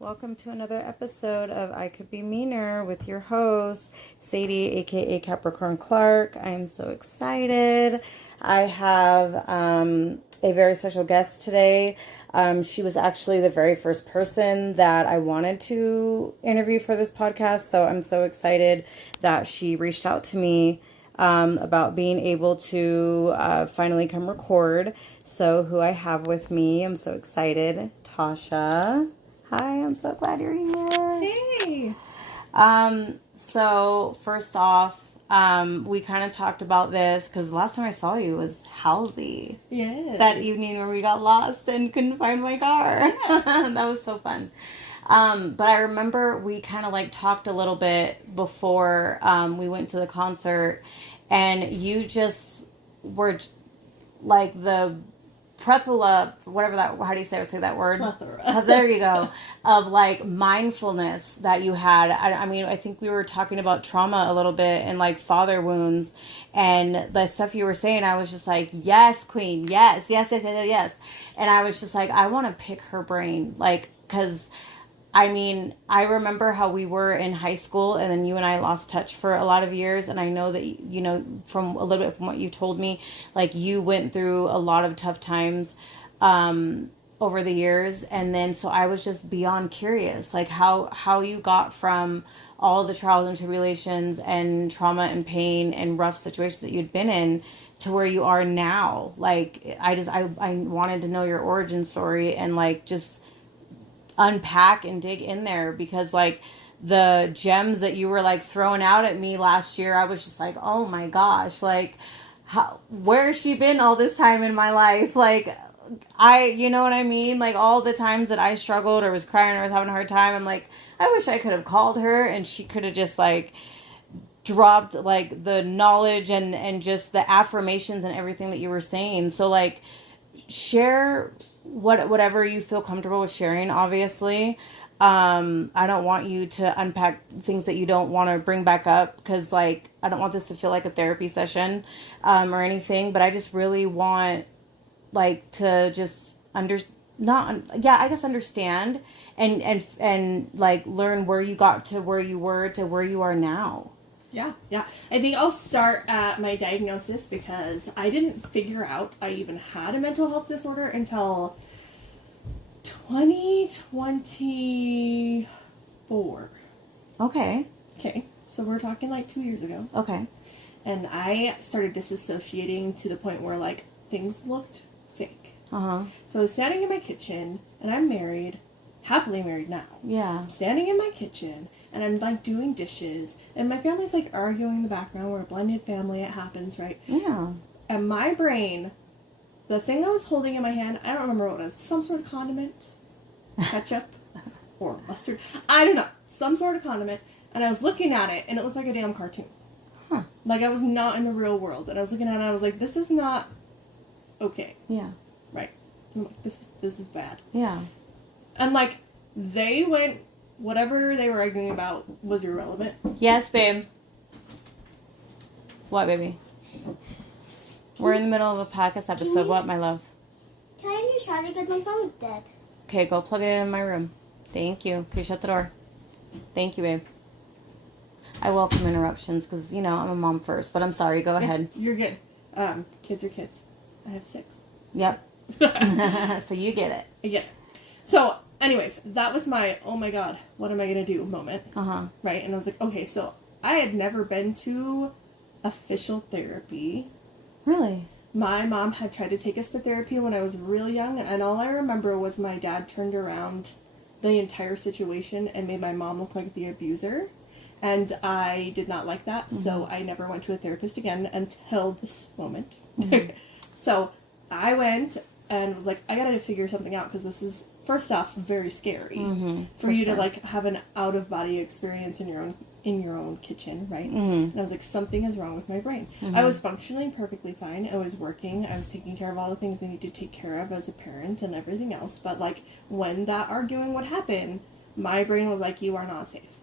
Welcome to another episode of I Could Be Meaner with your host, Sadie, aka Capricorn Clark. I am so excited. I have a very special guest today. She was actually the very first person that I wanted to interview for this podcast, so I'm so excited that she reached out to me about being able to finally come record. So who I have with me, I'm so excited, Tosha. Hi, I'm so glad you're here. Hey. So first off, we kind of talked about this because the last time I saw you was Halsey. Yeah. That evening where we got lost and couldn't find my car. Yeah. That was so fun. But I remember we kind of like talked a little bit before we went to the concert, and you just were like the plethora, whatever that, how do you say that word? Plethora. There you go. Of like mindfulness that you had. I mean, I think we were talking about trauma a little bit and like father wounds and the stuff you were saying. I was just like, yes, queen. Yes, yes, yes, yes, yes. And I was just like, I want to pick her brain. Like, cause I mean, I remember how we were in high school and then you and I lost touch for a lot of years. And I know that, you know, from a little bit from what you told me, like you went through a lot of tough times over the years. And then, so I was just beyond curious, like how you got from all the trials and tribulations and trauma and pain and rough situations that you'd been in to where you are now. Like, I wanted to know your origin story and like just unpack and dig in there, because like the gems that you were like throwing out at me last year, I was just like, oh my gosh, like where has she been all this time in my life? Like you know what I mean? Like all the times that I struggled or was crying or was having a hard time, I'm like, I wish I could have called her and she could have just like dropped like the knowledge and just the affirmations and everything that you were saying. So like share whatever you feel comfortable with sharing, obviously. I don't want you to unpack things that you don't want to bring back up, because like I don't want this to feel like a therapy session or anything, but I just really want like to just understand and like learn where you got to where you were to where you are now. Yeah. I think I'll start at my diagnosis, because I didn't figure out I even had a mental health disorder until 2024. Okay, so we're talking like 2 years ago. okay. And I started disassociating to the point where like things looked fake. Uh-huh. So I was standing in my kitchen, and I'm married, happily married now. Yeah. I'm standing in my kitchen, and I'm like doing dishes, and my family's like arguing in the background. We're a blended family, it happens, right? Yeah. And my brain, the thing I was holding in my hand, I don't remember what it was, some sort of condiment, ketchup, or mustard, I don't know, some sort of condiment, and I was looking at it, and it looked like a damn cartoon. Huh. Like I was not in the real world, and I was looking at it, and I was like, this is not okay. Yeah. Right. I'm like, this is bad. Yeah. And like, they went, whatever they were arguing about was irrelevant. Yes, babe. What, baby? We're in the middle of a podcast episode. What, my love? Can I use charger because my phone is dead? Okay, go plug it in my room. Thank you. Can you shut the door? Thank you, babe. I welcome interruptions because, you know, I'm a mom first. But I'm sorry. Go ahead. You're good. Kids are kids. I have 6. Yep. So you get it. Yeah. So, anyways, that was my, oh my god, what am I going to do moment. Uh-huh. Right? And I was like, okay, so I had never been to official therapy. Really? My mom had tried to take us to therapy when I was really young, and all I remember was my dad turned around the entire situation and made my mom look like the abuser. And I did not like that, so I never went to a therapist again until this moment. So I went and was like, I gotta figure something out, because this is, first off, very scary for you to like have an out of body experience in your own kitchen, right? And I was like, something is wrong with my brain. I was functioning perfectly fine. I was working. I was taking care of all the things I need to take care of as a parent and everything else. But like when that arguing would happen, my brain was like, you are not safe.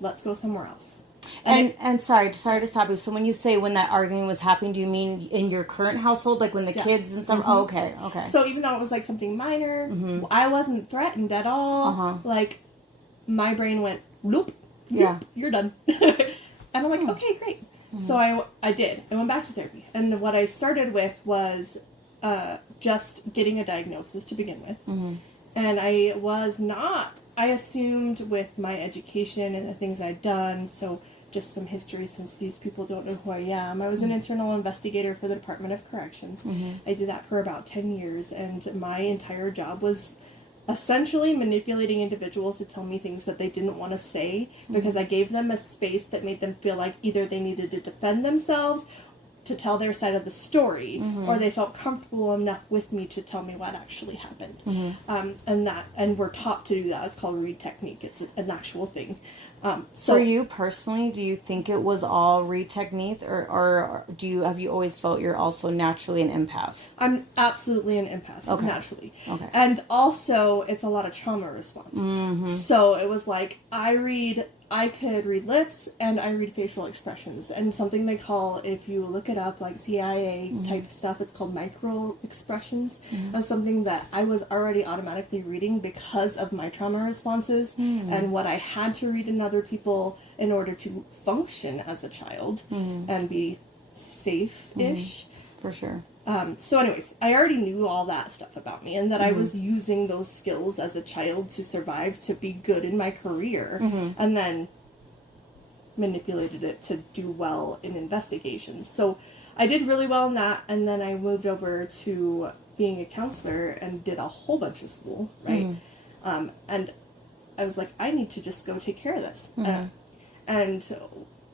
Let's go somewhere else. And sorry to stop you. So when you say when that arguing was happening, do you mean in your current household, like when the kids and stuff? Oh, okay. So even though it was like something minor, I wasn't threatened at all. Like my brain went, nope, Yeah. you're done. And I'm like, okay, great. So I did. I went back to therapy. And what I started with was just getting a diagnosis to begin with. And I assumed with my education and the things I'd done, so just some history since these people don't know who I am. I was an internal investigator for the Department of Corrections. I did that for about 10 years, and my entire job was essentially manipulating individuals to tell me things that they didn't want to say, because I gave them a space that made them feel like either they needed to defend themselves to tell their side of the story, or they felt comfortable enough with me to tell me what actually happened. And we're taught to do that. It's called read technique. It's an actual thing. So for you personally, do you think it was all read technique, or have you always felt you're also naturally an empath? I'm absolutely an empath, naturally. Okay. And also, it's a lot of trauma response. So it was like, I could read lips and I read facial expressions. And something they call, if you look it up, like CIA type stuff, it's called micro expressions. That's something that I was already automatically reading because of my trauma responses and what I had to read in other people in order to function as a child and be safe-ish. For sure. So anyways, I already knew all that stuff about me, and that I was using those skills as a child to survive, to be good in my career, and then manipulated it to do well in investigations. So I did really well in that, and then I moved over to being a counselor and did a whole bunch of school, right? And I was like, I need to just go take care of this. And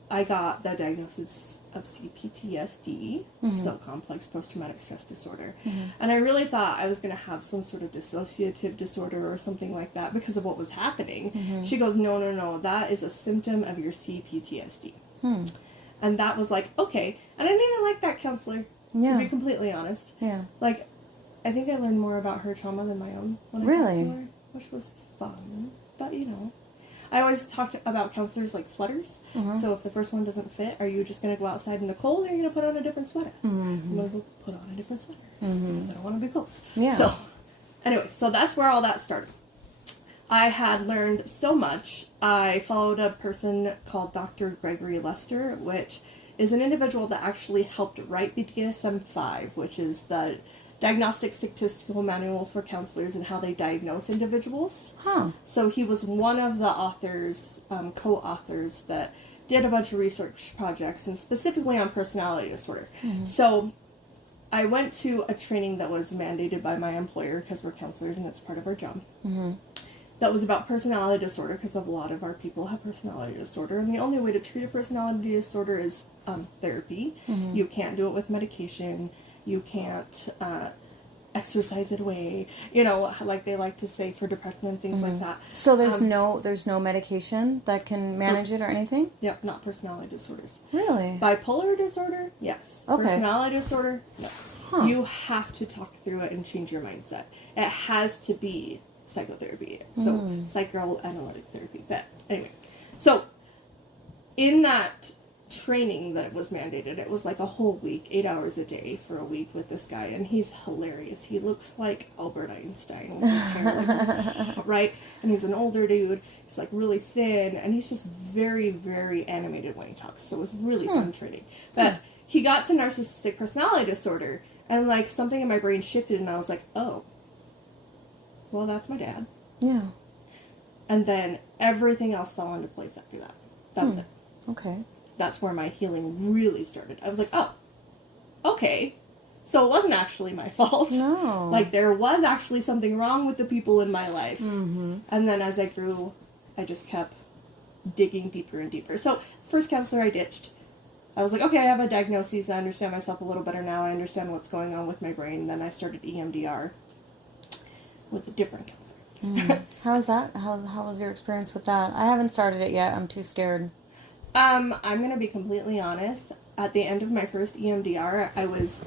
I got the diagnosis of CPTSD, so complex post-traumatic stress disorder. And I really thought I was going to have some sort of dissociative disorder or something like that because of what was happening. She goes, no, that is a symptom of your CPTSD. And that was like, okay. And I didn't even like that counselor, to be completely honest. Like, I think I learned more about her trauma than my own when I talked to her, which was fun. But, you know, I always talked about counselors like sweaters. So if the first one doesn't fit, are you just going to go outside in the cold, or are you going to put on a different sweater? I'm going to go put on a different sweater because I don't want to be cold. So anyway, so that's where all that started. I had learned so much. I followed a person called Dr. Gregory Lester, which is an individual that actually helped write the DSM-5, which is the Diagnostic Statistical Manual for Counselors and how they diagnose individuals. So he was one of the authors, co-authors, that did a bunch of research projects, and specifically on personality disorder. So I went to a training that was mandated by my employer, because we're counselors and it's part of our job. That was about personality disorder, because a lot of our people have personality disorder, and the only way to treat a personality disorder is therapy. You can't do it with medication. You can't exercise it away, you know, like they like to say for depression and things like that. So there's no medication that can manage it or anything? Yep, not personality disorders. Really? Bipolar disorder, yes. Okay. Personality disorder, no. You have to talk through it and change your mindset. It has to be psychotherapy, so psychoanalytic therapy. But anyway, so in that training that was mandated, it was like a whole week, 8 hours a day for a week with this guy, and he's hilarious. He looks like Albert Einstein with his hair, like, right? And he's an older dude. He's like really thin, and he's just very, very animated when he talks. So it was really fun training. But he got to narcissistic personality disorder, and like something in my brain shifted, and I was like, oh, well, that's my dad. And then everything else fell into place after that. That was it. Okay. That's where my healing really started. I was like, oh, okay. So it wasn't actually my fault. No. Like, there was actually something wrong with the people in my life. And then as I grew, I just kept digging deeper and deeper. So, first counselor I ditched. I was like, okay, I have a diagnosis. I understand myself a little better now. I understand what's going on with my brain. Then I started EMDR with a different counselor. How was that? How was your experience with that? I haven't started it yet. I'm too scared. I'm going to be completely honest. At the end of my first EMDR, I was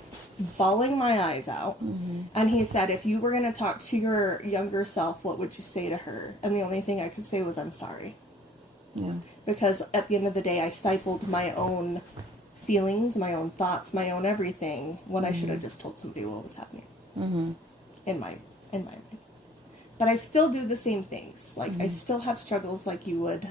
bawling my eyes out. And he said, if you were going to talk to your younger self, what would you say to her? And the only thing I could say was, I'm sorry. Because at the end of the day, I stifled my own feelings, my own thoughts, my own everything, when I should have just told somebody what was happening. In my mind. But I still do the same things. Like, I still have struggles like you would.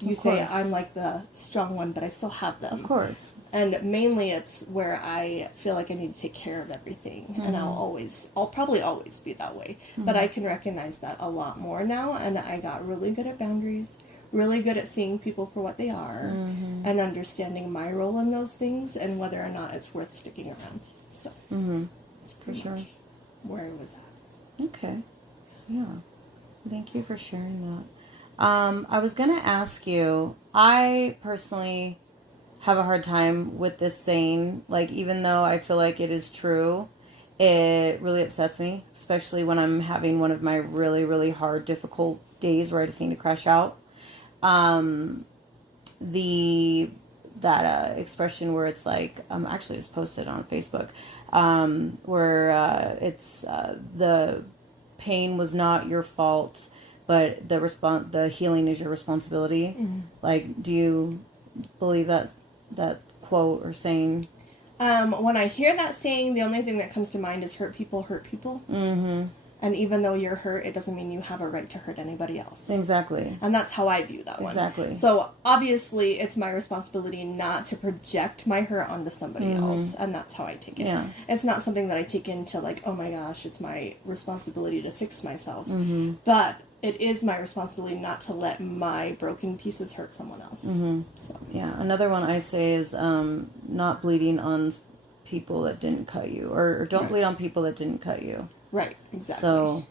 You say I'm like the strong one, but I still have them. Of course. And mainly it's where I feel like I need to take care of everything. And I'll probably always be that way. But I can recognize that a lot more now. And I got really good at boundaries, really good at seeing people for what they are, and understanding my role in those things and whether or not it's worth sticking around. So that's pretty much where I was at. Okay. Yeah. Thank you for sharing that. I was going to ask you, I personally have a hard time with this saying, like, even though I feel like it is true, it really upsets me, especially when I'm having one of my really, really hard, difficult days where I just need to crash out. That expression where it's like, actually just posted on Facebook, where it's the pain was not your fault, but the healing is your responsibility. Like, do you believe that quote or saying? When I hear that saying, the only thing that comes to mind is hurt people hurt people. And even though you're hurt, it doesn't mean you have a right to hurt anybody else. Exactly. And that's how I view that one. Exactly. So obviously it's my responsibility not to project my hurt onto somebody else. And that's how I take it. Yeah. It's not something that I take into like, oh my gosh, it's my responsibility to fix myself. But it is my responsibility not to let my broken pieces hurt someone else. So yeah, another one I say is not bleeding on people that didn't cut you, or don't bleed on people that didn't cut you. Right, exactly. So,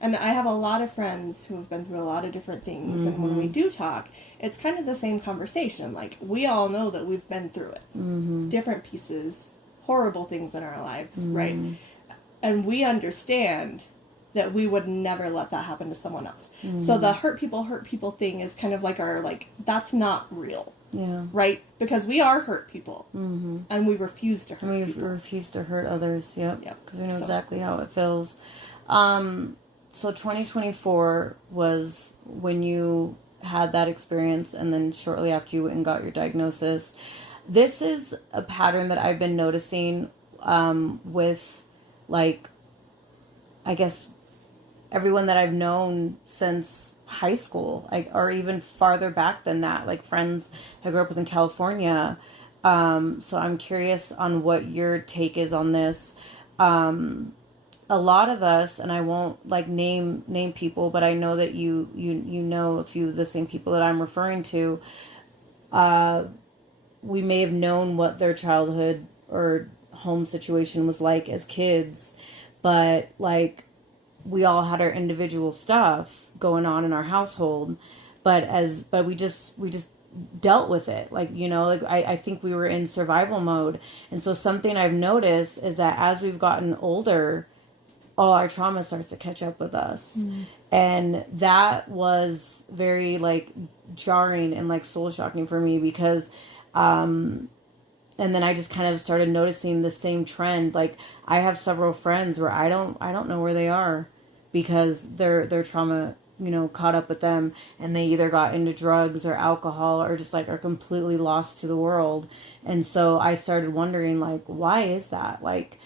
and I have a lot of friends who have been through a lot of different things, and when we do talk, it's kind of the same conversation. Like, we all know that we've been through it. Different pieces, horrible things in our lives, right? And we understand that we would never let that happen to someone else. So the hurt people thing is kind of like our, like, that's not real. Yeah. Right? Because we are hurt people. And we refuse to hurt people. We refuse to hurt others. Yep. Because we know exactly how it feels. So 2024 was when you had that experience, and then shortly after you went and got your diagnosis. This is a pattern that I've been noticing with, like, I guess, everyone that I've known since high school, like, or even farther back than that, like friends I grew up with in California. So I'm curious on what your take is on this. A lot of us, and I won't like name people, but I know that you know a few of the same people that I'm referring to. We may have known what their childhood or home situation was like as kids, but like we all had our individual stuff going on in our household, but we just dealt with it. Like, you know, like I think we were in survival mode. And so something I've noticed is that as we've gotten older, all our trauma starts to catch up with us. And that was very like jarring and like soul shocking for me because, and then I just kind of started noticing the same trend. Like I have several friends where I don't know where they are because their trauma, you know, caught up with them, and they either got into drugs or alcohol or just like are completely lost to the world. And so I started wondering, like, why is that? Like,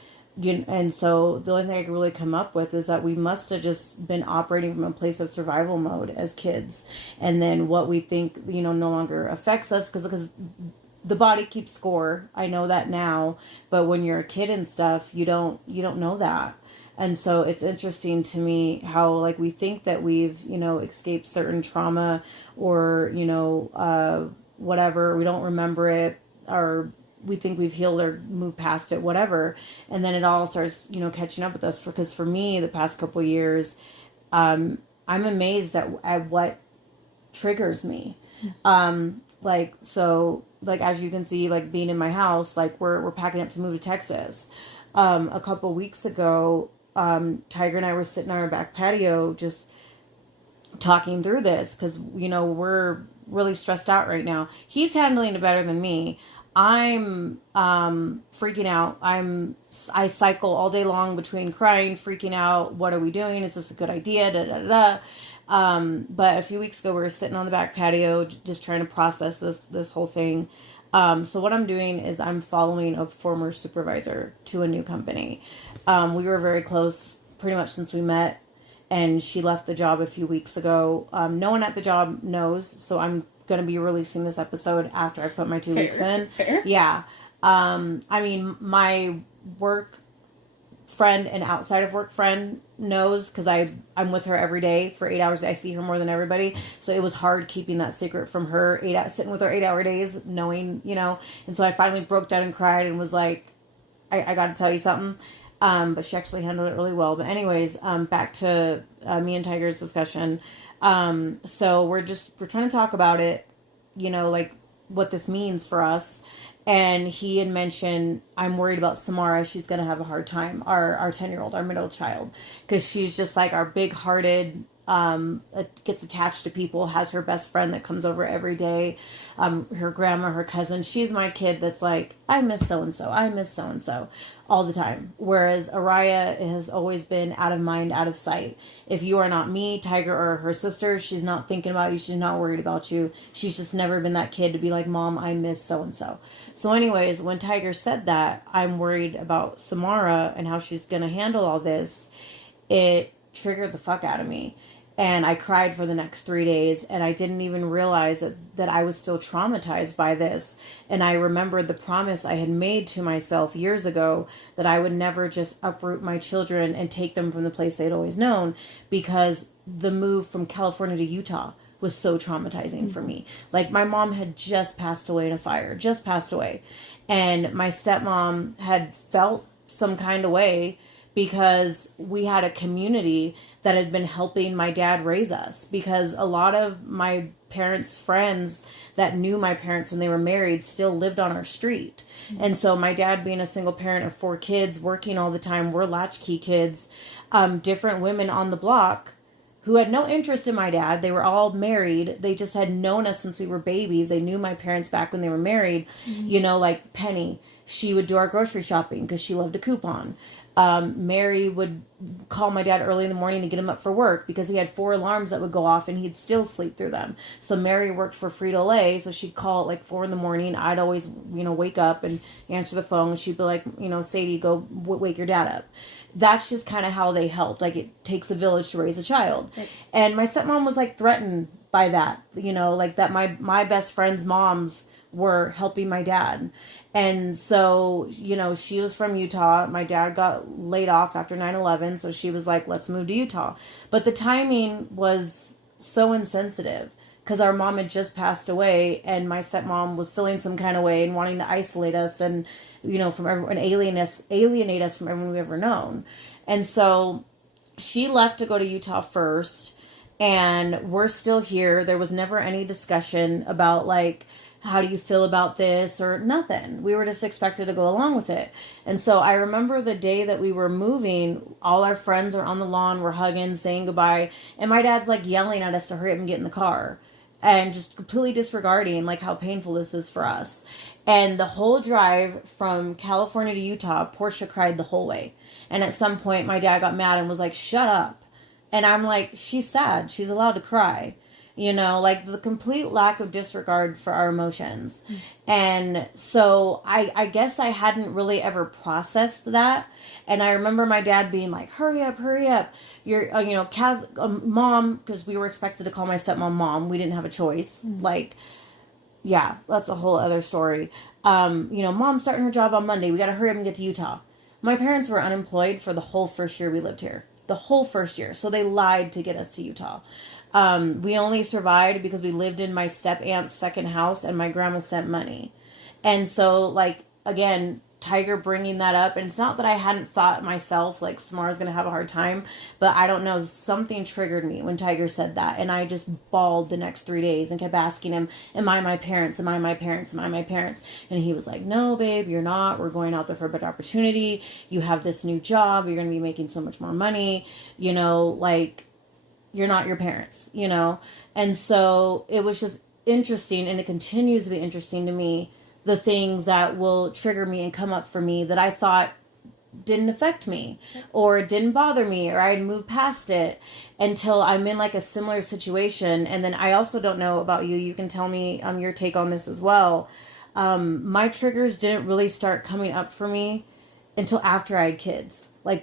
and so the only thing I could really come up with is that we must have just been operating from a place of survival mode as kids. And then what we think, you know, no longer affects us because the body keeps score. I know that now, but when you're a kid and stuff, you don't know that. And so it's interesting to me how like we think that we've, you know, escaped certain trauma or, you know, whatever, we don't remember it, or we think we've healed or moved past it, whatever. And then it all starts, you know, catching up with us. Because for me, the past couple of years, I'm amazed at what triggers me. Like, so, like, as you can see, like, being in my house, like, we're packing up to move to Texas. A couple of weeks ago, Tiger and I were sitting on our back patio just talking through this because, you know, we're really stressed out right now. He's handling it better than me. I'm freaking out. I cycle all day long between crying, freaking out. What are we doing? Is this a good idea? Da, da, da, da. But a few weeks ago, we were sitting on the back patio just trying to process this whole thing. So what I'm doing is I'm following a former supervisor to a new company. We were very close pretty much since we met. and she left the job a few weeks ago. No one at the job knows, so I'm going to be releasing this episode after I put my 2 weeks in. Fair. Yeah. I mean, my work friend and outside of work friend knows, because I'm with her every day for 8 hours. I see her more than everybody, so it was hard keeping that secret from her. Sitting with her 8 hour days, knowing, and so I finally broke down and cried and was like, I got to tell you something. But she actually handled it really well. But anyways, back to me and Tiger's discussion. So we're trying to talk about it, like what this means for us. And he had mentioned, I'm worried about Samara. She's going to have a hard time. Our 10-year-old, our middle child, because she's just like our big hearted, gets attached to people, has her best friend that comes over every day. Her grandma, her cousin. She's my kid that's like, I miss so-and-so. I miss so-and-so all the time. Whereas Araya has always been out of mind, out of sight. If you are not me, Tiger, or her sister, she's not thinking about you. She's not worried about you. She's just never been that kid to be like, Mom, I miss so-and-so. So anyways, when Tiger said that, I'm worried about Samara and how she's going to handle all this, it triggered the fuck out of me. And I cried for the next 3 days, and I didn't even realize that I was still traumatized by this. And I remembered the promise I had made to myself years ago that I would never just uproot my children and take them from the place they'd always known, because the move from California to Utah was so traumatizing for me. Like, my mom had just passed away in a fire, just passed away. And my stepmom had felt some kind of way because we had a community that had been helping my dad raise us, because a lot of my parents' friends that knew my parents when they were married still lived on our street. And so my dad, being a single parent of 4 kids, working all the time, we're latchkey kids, different women on the block who had no interest in my dad. They were all married. They just had known us since we were babies. They knew my parents back when they were married. Like Penny, she would do our grocery shopping because she loved a coupon. Mary would call my dad early in the morning to get him up for work because he had 4 alarms that would go off and he'd still sleep through them. So Mary worked for Frito-Lay, so she'd call at like 4 in the morning. I'd always, wake up and answer the phone, and she'd be like, Sadie, go wake your dad up. That's just kind of how they helped. Like, it takes a village to raise a child. Right. And my stepmom was like threatened by that, like that my best friend's moms were helping my dad. And so, she was from Utah. My dad got laid off after 9/11. So she was like, let's move to Utah. But the timing was so insensitive because our mom had just passed away, and my stepmom was feeling some kind of way and wanting to isolate us and, from everyone, alienate us from everyone we've ever known. And so she left to go to Utah first, and we're still here. There was never any discussion about like, how do you feel about this or nothing. We were just expected to go along with it. And so I remember the day that we were moving, all our friends are on the lawn, we're hugging, saying goodbye. And my dad's like yelling at us to hurry up and get in the car and just completely disregarding like how painful this is for us. And the whole drive from California to Utah, Portia cried the whole way. And at some point my dad got mad and was like, shut up. And I'm like, she's sad. She's allowed to cry. Like the complete lack of disregard for our emotions. And so I guess I hadn't really ever processed that. And I remember my dad being like, hurry up. You're, Mom, because we were expected to call my stepmom Mom. We didn't have a choice. Like, yeah, that's a whole other story. Mom's starting her job on Monday. We got to hurry up and get to Utah. My parents were unemployed for the whole first year we lived here. The whole first year. So they lied to get us to Utah. We only survived because we lived in my step-aunt's second house and my grandma sent money. And so, like, again, Tiger bringing that up, and it's not that I hadn't thought myself, like, Samara's going to have a hard time, but I don't know, something triggered me when Tiger said that, and I just bawled the next 3 days and kept asking him, am I my parents? Am I my parents? Am I my parents? And he was like, no, babe, you're not. We're going out there for a better opportunity. You have this new job. You're going to be making so much more money. Like, you're not your parents, And so it was just interesting, and it continues to be interesting to me, the things that will trigger me and come up for me that I thought didn't affect me or didn't bother me or I'd moved past it until I'm in like a similar situation. And then I also don't know about you. You can tell me your take on this as well. My triggers didn't really start coming up for me until after I had kids. like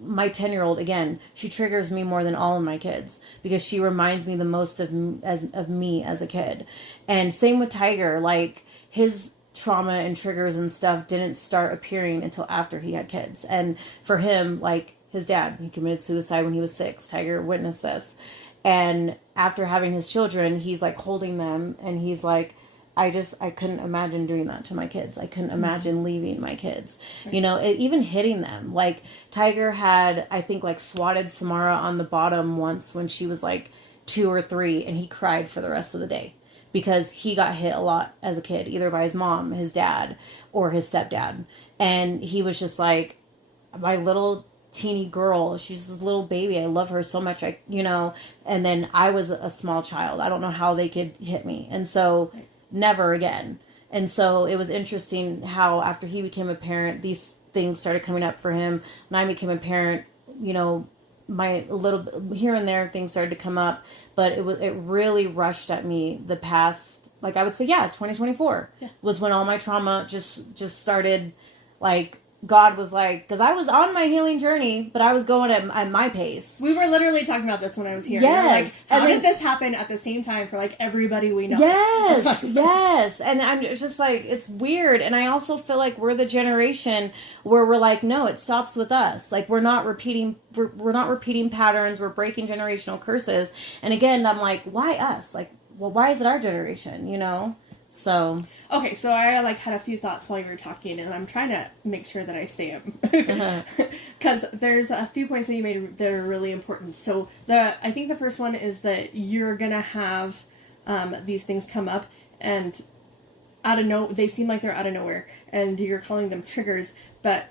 my 10-year-old, again, she triggers me more than all of my kids because she reminds me the most of me as a kid. And same with Tiger, like his trauma and triggers and stuff didn't start appearing until after he had kids. And for him, like his dad, he committed suicide when he was 6. Tiger witnessed this. And after having his children, he's like holding them and he's like, I couldn't imagine doing that to my kids. I couldn't imagine leaving my kids, right. You know, even hitting them. Like Tiger had, I think, like swatted Samara on the bottom once when she was like 2 or 3, and he cried for the rest of the day because he got hit a lot as a kid, either by his mom, his dad, or his stepdad. And he was just like, my little teeny girl, she's this little baby, I love her so much, and then I was a small child. I don't know how they could hit me. And so never again. And so it was interesting how after he became a parent, these things started coming up for him. When I became a parent, my little here and there things started to come up, but it really rushed at me the past, like I would say, 2024 was when all my trauma just started. Like God was like, because I was on my healing journey, but I was going at my pace. We were literally talking about this when I was here. Yes. Like, how did this happen at the same time for like everybody we know? Yes, yes. And I'm just like, it's weird. And I also feel like we're the generation where we're like, no, it stops with us. Like we're not repeating patterns. We're breaking generational curses. And again, I'm like, why us? Like, well, why is it our generation? So okay, so I like had a few thoughts while you were talking, and I'm trying to make sure that I say them because there's a few points that you made that are really important. So I think the first one is that you're gonna have these things come up, and they seem like they're out of nowhere, and you're calling them triggers, but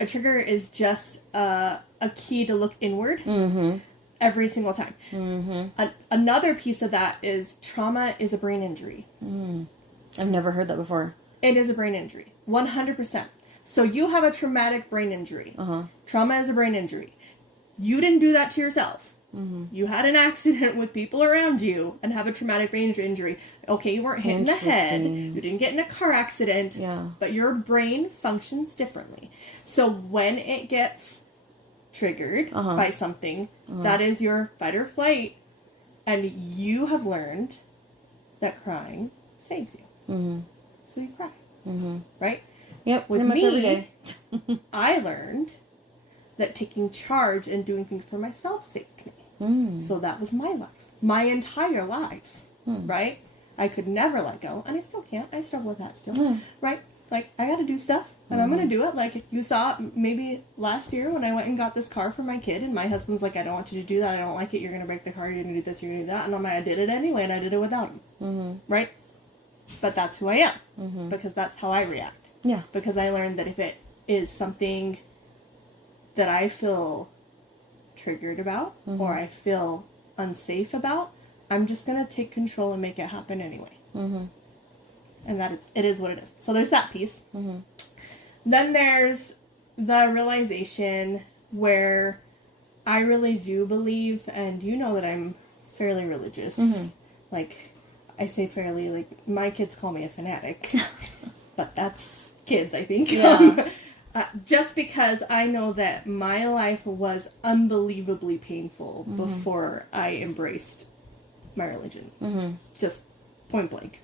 a trigger is just a key to look inward. Mm-hmm. Every single time. Mm-hmm. Another piece of that is trauma is a brain injury. I've never heard that before. It is a brain injury. 100%. So you have a traumatic brain injury. Uh-huh. Trauma is a brain injury. You didn't do that to yourself. Mm-hmm. You had an accident with people around you and have a traumatic brain injury. Okay, you weren't hit in the head. You didn't get in a car accident. Yeah. But your brain functions differently. So when it gets triggered by something, that is your fight or flight, and you have learned that crying saves you, so you cry, right? Yep. With me, every day. I learned that taking charge and doing things for myself saved me. So that was my life, my entire life, right? I could never let go, and I still can't. I struggle with that still, right? Like, I gotta do stuff, and I'm gonna do it. Like, if you saw maybe last year when I went and got this car for my kid, and my husband's like, I don't want you to do that, I don't like it, you're gonna break the car, you're gonna do this, you're gonna do that, and I'm like, I did it anyway, and I did it without him, right? But that's who I am, because that's how I react. Yeah. Because I learned that if it is something that I feel triggered about, or I feel unsafe about, I'm just gonna take control and make it happen anyway. And that it is what it is. So there's that piece. Then there's the realization where I really do believe, and you know that I'm fairly religious. Like, I say fairly, like, my kids call me a fanatic. But that's kids, I think. Yeah. Just because I know that my life was unbelievably painful before I embraced my religion. Just point blank.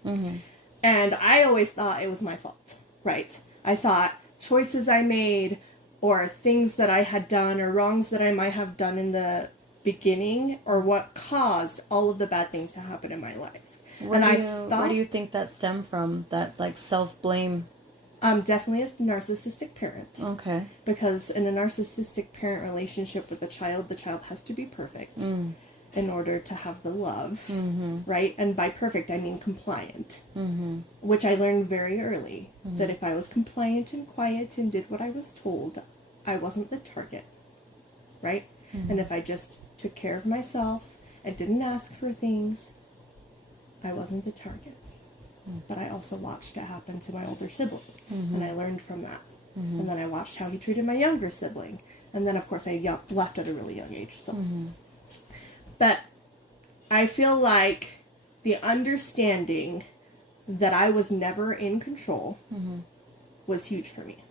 And I always thought it was my fault, right? I thought choices I made or things that I had done or wrongs that I might have done in the beginning or what caused all of the bad things to happen in my life. Where do you think that stemmed from, that like self-blame? Definitely a narcissistic parent. Okay. Because in a narcissistic parent relationship with the child has to be perfect. In order to have the love, right? And by perfect, I mean compliant, which I learned very early, that if I was compliant and quiet and did what I was told, I wasn't the target, right? And if I just took care of myself and didn't ask for things, I wasn't the target. But I also watched it happen to my older sibling, and I learned from that. And then I watched how he treated my younger sibling. And then, of course, I left at a really young age, so... But I feel like the understanding that I was never in control was huge for me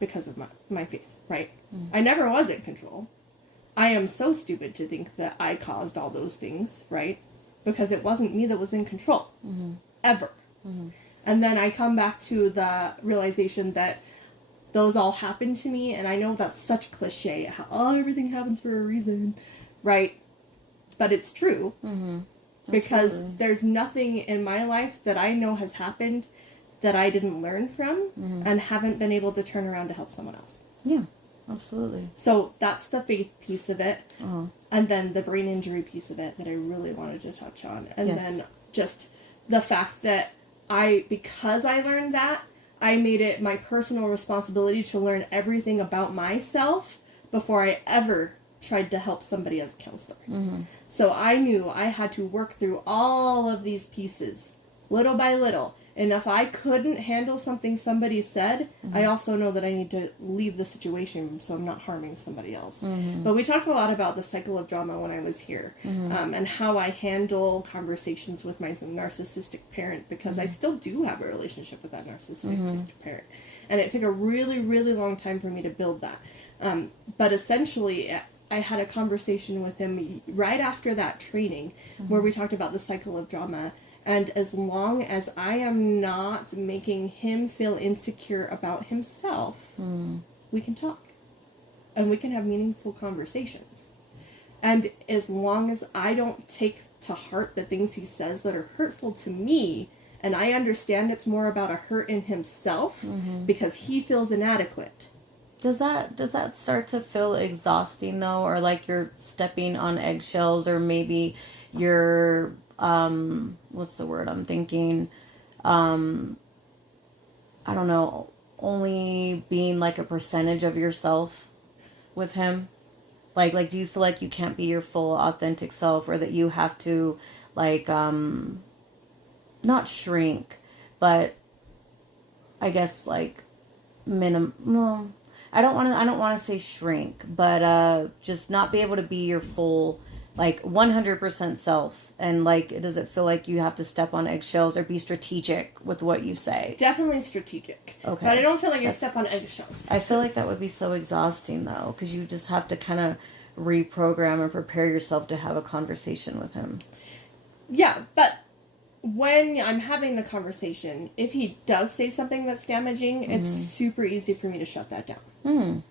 because of my faith. right? I never was in control. I am so stupid to think that I caused all those things, right? Because it wasn't me that was in control. Ever. And then I come back to the realization that those all happened to me, and I know that's such cliche, how everything happens for a reason, right? But it's true. Because Absolutely. there's nothing in my life that I know has happened that I didn't learn from and haven't been able to turn around to help someone else. Yeah, absolutely. So that's the faith piece of it. Uh-huh. And then the brain injury piece of it that I really wanted to touch on. And Yes. then just the fact that because I learned that, I made it my personal responsibility to learn everything about myself before I ever tried to help somebody as a counselor. So I knew I had to work through all of these pieces, little by little. And if I couldn't handle something somebody said, I also know that I need to leave the situation so I'm not harming somebody else. But we talked a lot about the cycle of drama when I was here, and how I handle conversations with my narcissistic parent, because I still do have a relationship with that narcissistic parent. And it took a really, really long time for me to build that. But essentially, I had a conversation with him right after that training where we talked about the cycle of drama. And as long as I am not making him feel insecure about himself, we can talk. And we can have meaningful conversations. And as long as I don't take to heart the things he says that are hurtful to me, and I understand it's more about a hurt in himself because he feels inadequate. Does that start to feel exhausting though, or like you're stepping on eggshells, or maybe you're what's the word I'm thinking? I don't know, only being like a percentage of yourself with him? Like do you feel like you can't be your full authentic self, or that you have to like not shrink, but I guess like well, I don't want to say shrink, but just not be able to be your full, like 100% self? And like, does it feel like you have to step on eggshells or be strategic with what you say? Definitely strategic. Okay. But I don't feel like I step on eggshells. I feel like that would be so exhausting though, because you just have to kind of reprogram and prepare yourself to have a conversation with him. Yeah, but when I'm having the conversation, if he does say something that's damaging, it's super easy for me to shut that down.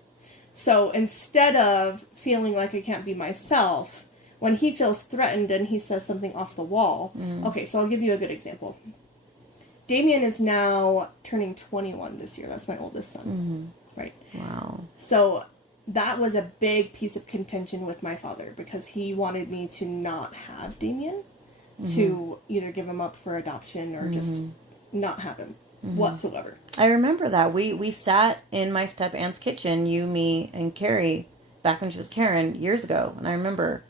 So instead of feeling like I can't be myself, when he feels threatened and he says something off the wall, okay, so I'll give you a good example. Damien is now turning 21 this year. That's my oldest son. Right. Wow. So that was a big piece of contention with my father, because he wanted me to not have Damien, to either give him up for adoption or just not have him whatsoever. I remember that. We sat in my step aunt's kitchen, you, me, and Carrie, back when she was Karen, years ago. And I remember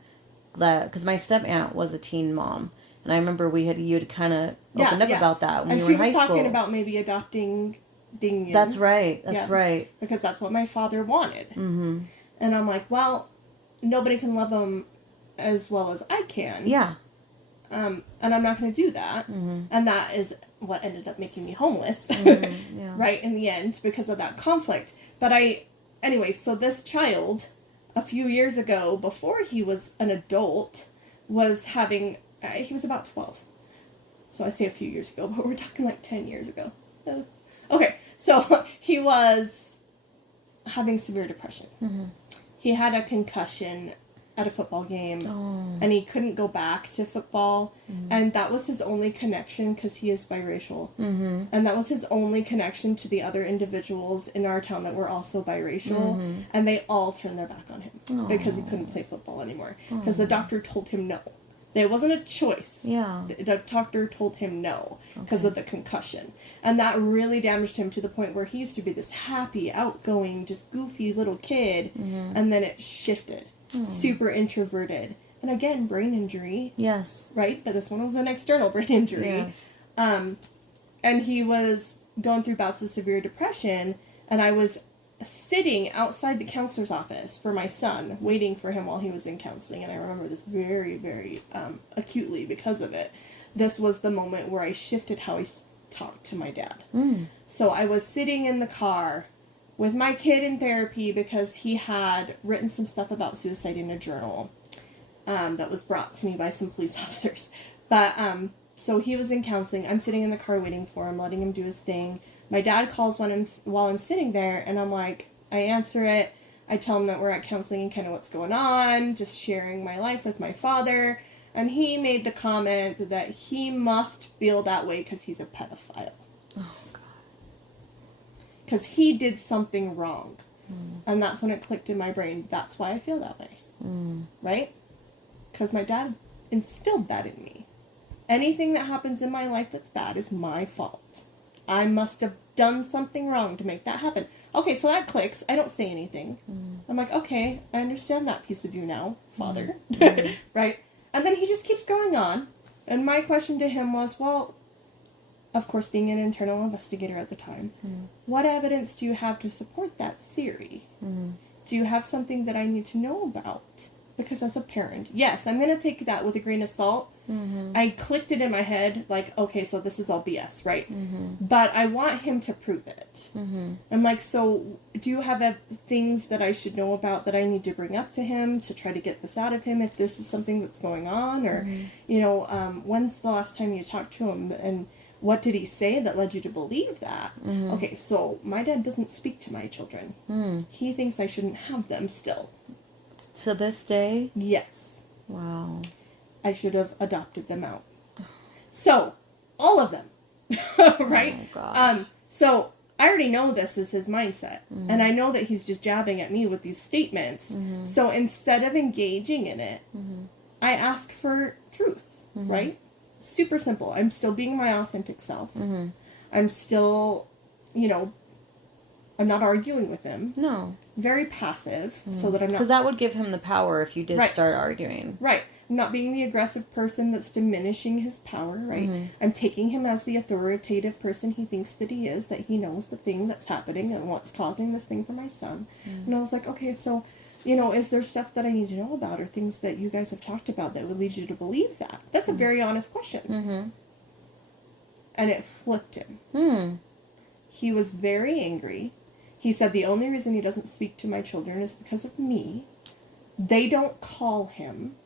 that, because my step aunt was a teen mom. And I remember you had kind of opened up about that when you were in high school. And she was talking about maybe adopting Damien. That's right. That's right. Because that's what my father wanted. And I'm like, well, nobody can love him as well as I can. Yeah. And I'm not going to do that. And that is what ended up making me homeless, Yeah. right, in the end, because of that conflict. But anyway, so this child, a few years ago, before he was an adult, was having, he was about 12. So I say a few years ago, but we're talking like 10 years ago. Okay, so he was having severe depression. He had a concussion at a football game, and he couldn't go back to football, and that was his only connection, because he is biracial, and that was his only connection to the other individuals in our town that were also biracial, and they all turned their back on him because he couldn't play football anymore, because the doctor told him no. It wasn't a choice. Yeah. The doctor told him no because of the concussion. And that really damaged him to the point where he used to be this happy, outgoing, just goofy little kid, and then it shifted. Super introverted. And again, brain injury. Yes. Right? But this one was an external brain injury. Yes. And he was going through bouts of severe depression, and I was sitting outside the counselor's office for my son, waiting for him while he was in counseling, and I remember this very, very acutely because of it. This was the moment where I shifted how I talked to my dad. So I was sitting in the car with my kid in therapy because he had written some stuff about suicide in a journal that was brought to me by some police officers. But so he was in counseling. I'm sitting in the car waiting for him, letting him do his thing. My dad calls while I'm sitting there, and I'm like, I answer it. I tell him that we're at counseling and kind of what's going on, just sharing my life with my father. And he made the comment that he must feel that way because he's a pedophile. Oh, God. Because he did something wrong. And that's when it clicked in my brain. That's why I feel that way. Right? Because my dad instilled that in me. Anything that happens in my life that's bad is my fault. I must have done something wrong to make that happen. Okay, so that clicks. I don't say anything. I'm like, okay, I understand that piece of you now, Father. Right? And then he just keeps going on. And my question to him was, well, of course, being an internal investigator at the time, what evidence do you have to support that theory? Do you have something that I need to know about? Because as a parent, yes, I'm going to take that with a grain of salt. I clicked it in my head, like, okay, so this is all BS, right? But I want him to prove it. I'm like, so do you have things that I should know about that I need to bring up to him to try to get this out of him if this is something that's going on? Or, you know, when's the last time you talked to him? And what did he say that led you to believe that? Okay, so my dad doesn't speak to my children. He thinks I shouldn't have them still. To this day? Yes. Wow. I should have adopted them out. So, all of them. Right? Oh, gosh. So, I already know this is his mindset. And I know that he's just jabbing at me with these statements. So, instead of engaging in it, I ask for truth. Right? Super simple. I'm still being my authentic self. I'm still, you know, I'm not arguing with him. No. Very passive, so that I'm not... Because that would give him the power if you did start arguing. Right. I'm not being the aggressive person that's diminishing his power, right? I'm taking him as the authoritative person he thinks that he is, that he knows the thing that's happening and what's causing this thing for my son. And I was like, okay, so, you know, is there stuff that I need to know about or things that you guys have talked about that would lead you to believe that? That's a very honest question. And it flipped him. He was very angry. He said the only reason he doesn't speak to my children is because of me. They don't call him.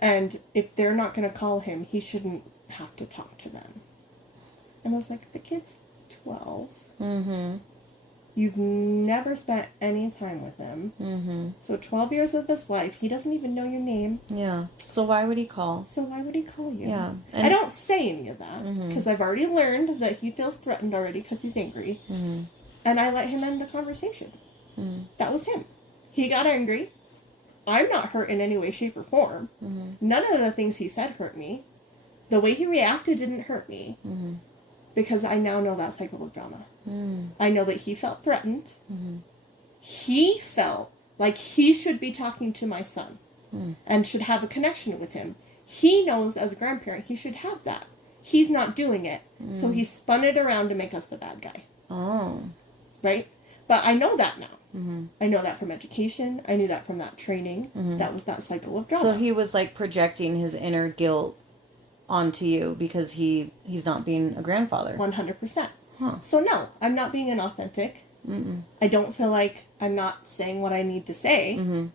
And if they're not going to call him, he shouldn't have to talk to them. And I was like, the kid's 12. You've never spent any time with him. So 12 years of his life, he doesn't even know your name. Yeah. So why would he call? So why would he call you? Yeah. I don't say any of that because I've already learned that he feels threatened already because he's angry. And I let him end the conversation. That was him. He got angry. I'm not hurt in any way, shape, or form. None of the things he said hurt me. The way he reacted didn't hurt me. Because I now know that cycle of drama. I know that he felt threatened. He felt like he should be talking to my son and should have a connection with him. He knows as a grandparent he should have that. He's not doing it. So he spun it around to make us the bad guy. Oh. Right? But I know that now. I know that from education. I knew that from that training. That was that cycle of drama. So he was like projecting his inner guilt onto you because he's not being a grandfather. 100%. Huh. So no, I'm not being inauthentic. I don't feel like I'm not saying what I need to say.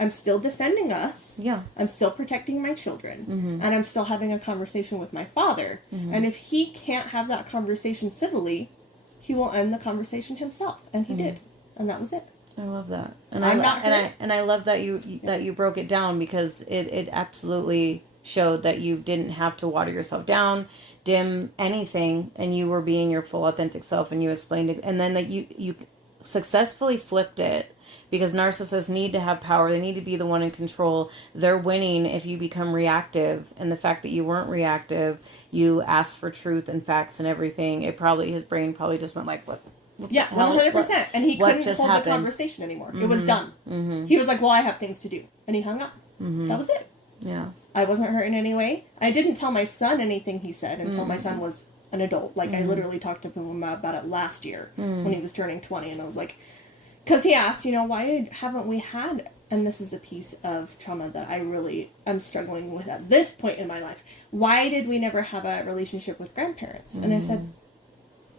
I'm still defending us. Yeah. I'm still protecting my children. And I'm still having a conversation with my father. And if he can't have that conversation civilly, he will end the conversation himself. And he did. And that was it. I love that. And I'm not hurt. I love that you broke it down because it absolutely showed that you didn't have to water yourself down, dim anything, and you were being your full authentic self, and you explained it, and then that you successfully flipped it, because narcissists need to have power. They need to be the one in control. They're winning if you become reactive, and the fact that you weren't reactive, you asked for truth and facts and everything, his brain probably just went like, what? Yeah, 100%. And he couldn't hold happened? the conversation anymore. It was done. He was like, well, I have things to do. And he hung up. That was it. Yeah. I wasn't hurt in any way. I didn't tell my son anything he said until my son was an adult. Like, I literally talked to him about it last year when he was turning 20. And I was like, because he asked, why haven't we had, and this is a piece of trauma that I'm struggling with at this point in my life. Why did we never have a relationship with grandparents? And I said,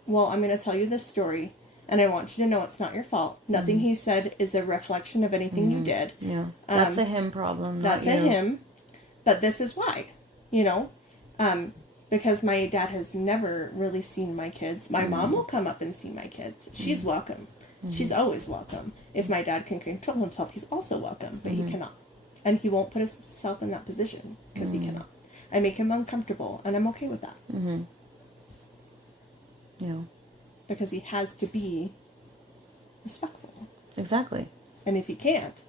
well, I'm going to tell you this story, And I want you to know it's not your fault. Nothing he said is a reflection of anything you did. Yeah. That's a him problem. That's not a you. him. But this is why, because my dad has never really seen my kids. My mom will come up and see my kids. She's welcome. She's always welcome. If my dad can control himself, he's also welcome, but he cannot. And he won't put himself in that position because he cannot. I make him uncomfortable, and I'm okay with that. Yeah. Because he has to be respectful. Exactly. And if he can't,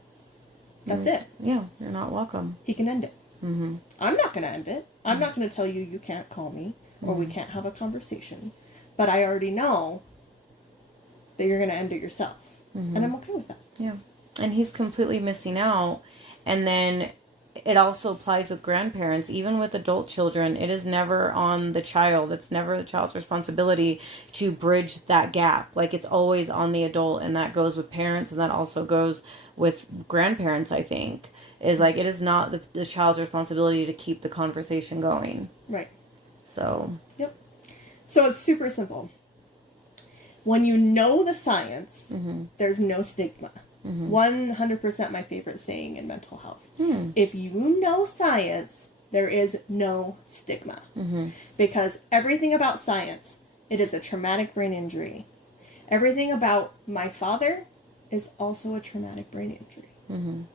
that's it. Yeah, you're not welcome. He can end it. I'm not going to end it. I'm not going to tell you you can't call me or we can't have a conversation. But I already know that you're going to end it yourself. And I'm okay with that. Yeah. And he's completely missing out. And then it also applies with grandparents, even with adult children. It is never on the child. It's never the child's responsibility to bridge that gap. Like, it's always on the adult, and that goes with parents, and that also goes with grandparents, I think. Is like, it is not the child's responsibility to keep the conversation going. Right. So. Yep. So it's super simple. When you know the science, there's no stigma. 100% my favorite saying in mental health. If you know science, there is no stigma. Because everything about science, it is a traumatic brain injury. Everything about my father is also a traumatic brain injury.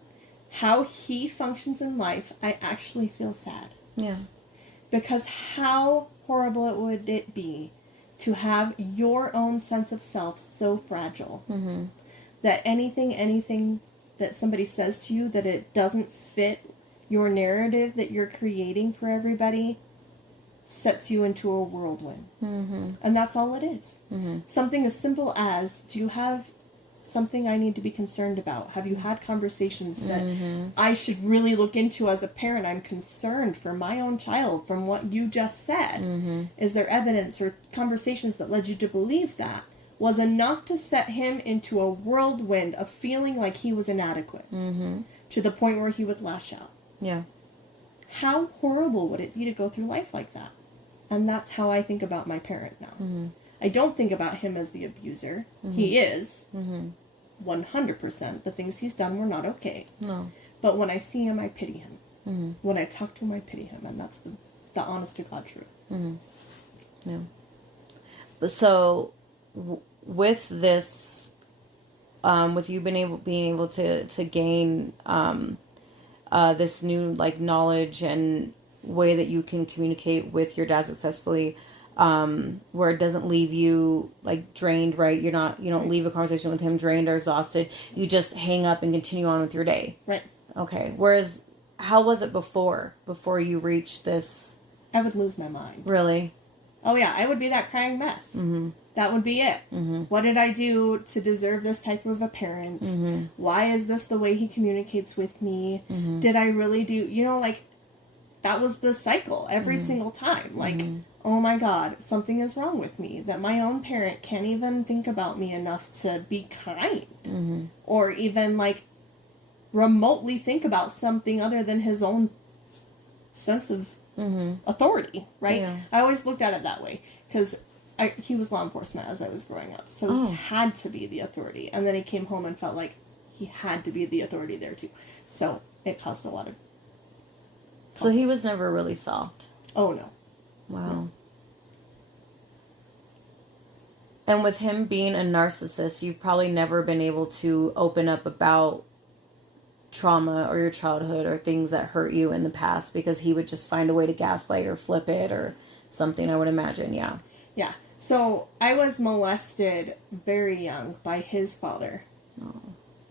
How he functions in life, I actually feel sad. Yeah. Because how horrible would it be to have your own sense of self so fragile that anything that somebody says to you that it doesn't fit your narrative that you're creating for everybody sets you into a whirlwind. And that's all it is. Something as simple as, do you have something I need to be concerned about? Have you had conversations that I should really look into as a parent? I'm concerned for my own child from what you just said. Is there evidence or conversations that led you to believe that was enough to set him into a whirlwind of feeling like he was inadequate to the point where he would lash out? Yeah. How horrible would it be to go through life like that? And that's how I think about my parent now. I don't think about him as the abuser. He is. 100%. The things he's done were not okay. No. But when I see him, I pity him. When I talk to him, I pity him. And that's the honest to God truth. Yeah. But so, with this, with you being able to gain this new knowledge and way that you can communicate with your dad successfully, where it doesn't leave you drained, right? You don't leave a conversation with him drained or exhausted. You just hang up and continue on with your day. Right. Okay. Whereas, how was it before you reached this? I would lose my mind. Really? Oh yeah, I would be that crying mess. That would be it. What did I do to deserve this type of a parent? Why is this the way he communicates with me? Did I really do, that was the cycle every single time. Oh my God, something is wrong with me. That my own parent can't even think about me enough to be kind. Or even remotely think about something other than his own sense of authority, right? Yeah. I always looked at it that way. Because he was law enforcement as I was growing up. So he had to be the authority. And then he came home and felt like he had to be the authority there too. So it caused a lot of... So he was never really soft. Oh, no. Wow. No. And with him being a narcissist, you've probably never been able to open up about trauma or your childhood or things that hurt you in the past because he would just find a way to gaslight or flip it or something, I would imagine. Yeah. Yeah. So I was molested very young by his father. Oh.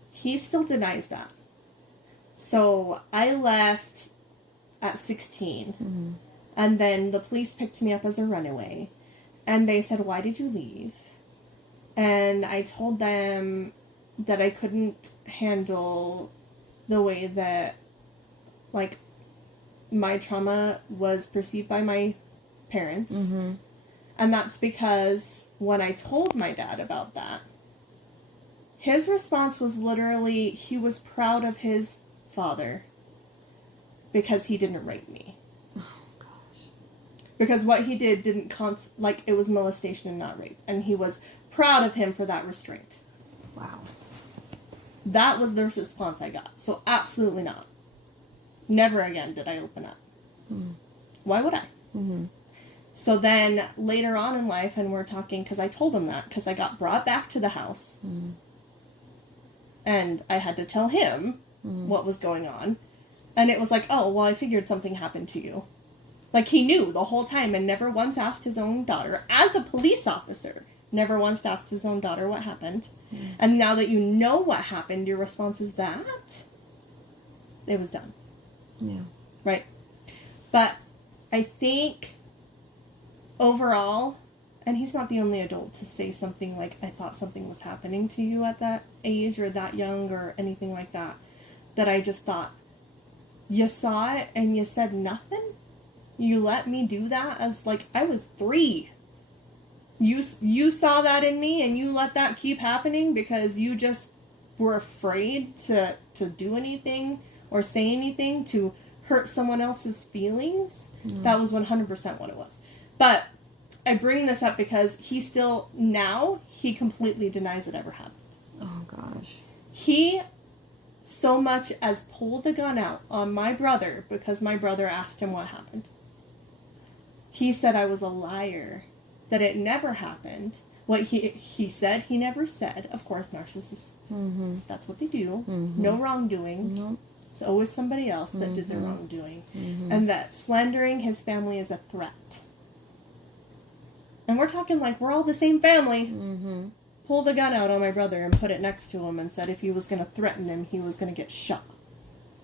He still denies that. So I left at 16. And then the police picked me up as a runaway. And they said, "Why did you leave?" And I told them that I couldn't handle the way that, my trauma was perceived by my parents. And that's because when I told my dad about that, his response was literally, he was proud of his father because he didn't rape me. Because what he did didn't it was molestation and not rape. And he was proud of him for that restraint. Wow. That was the response I got. So absolutely not. Never again did I open up. Mm. Why would I? Mm-hmm. So then later on in life, and we're talking, because I told him that, because I got brought back to the house. Mm. And I had to tell him what was going on. And it was like, oh, well, I figured something happened to you. Like, he knew the whole time and never once asked his own daughter, as a police officer, never once asked his own daughter what happened. Mm. And now that you know what happened, your response is that it was done. Yeah. Right? But I think overall, and he's not the only adult to say something like, I thought something was happening to you at that age or that young or anything like that, that I just thought, you saw it and you said nothing? You let me do that as, like, I was 3. You saw that in me and you let that keep happening because you just were afraid to do anything or say anything to hurt someone else's feelings? That was 100% what it was. But I bring this up because he still, now, he completely denies it ever happened. Oh, gosh. He so much as pulled the gun out on my brother because my brother asked him what happened. He said I was a liar, that it never happened. What he said, he never said. Of course, narcissists. Mm-hmm. That's what they do. Mm-hmm. No wrongdoing. Nope. It's always somebody else that did the wrongdoing. Mm-hmm. And that slandering his family is a threat. And we're talking like we're all the same family. Mm-hmm. Pulled a gun out on my brother and put it next to him and said if he was going to threaten him, he was going to get shot.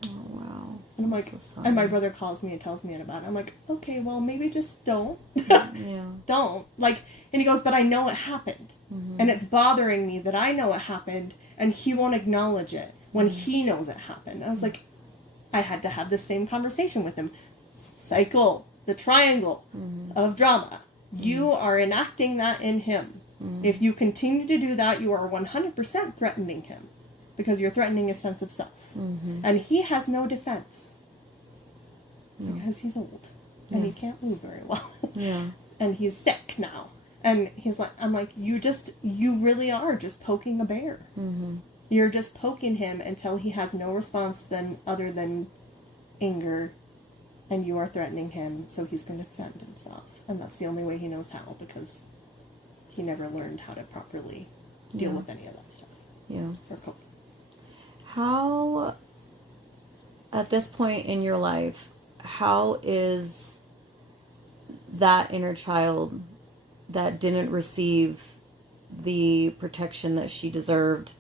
Oh, wow. And I'm like, so and my brother calls me and tells me about it. I'm like, okay, well, maybe just don't. Yeah. Don't. Like, and he goes, but I know it happened. Mm-hmm. And it's bothering me that I know it happened and he won't acknowledge it when he knows it happened. I was like, I had to have the same conversation with him. Cycle, the triangle of drama. You are enacting that in him. If you continue to do that, you are 100% threatening him because you're threatening his sense of self. And he has no defense because he's old and he can't move very well. And he's sick now. And he's like, I'm like, you really are just poking a bear. You're just poking him until he has no response other than anger, and you are threatening him, so he's going to defend himself. And that's the only way he knows how, because he never learned how to properly deal with any of that stuff. Yeah. Or cope. How, at this point in your life, how is that inner child that didn't receive the protection that she deserved,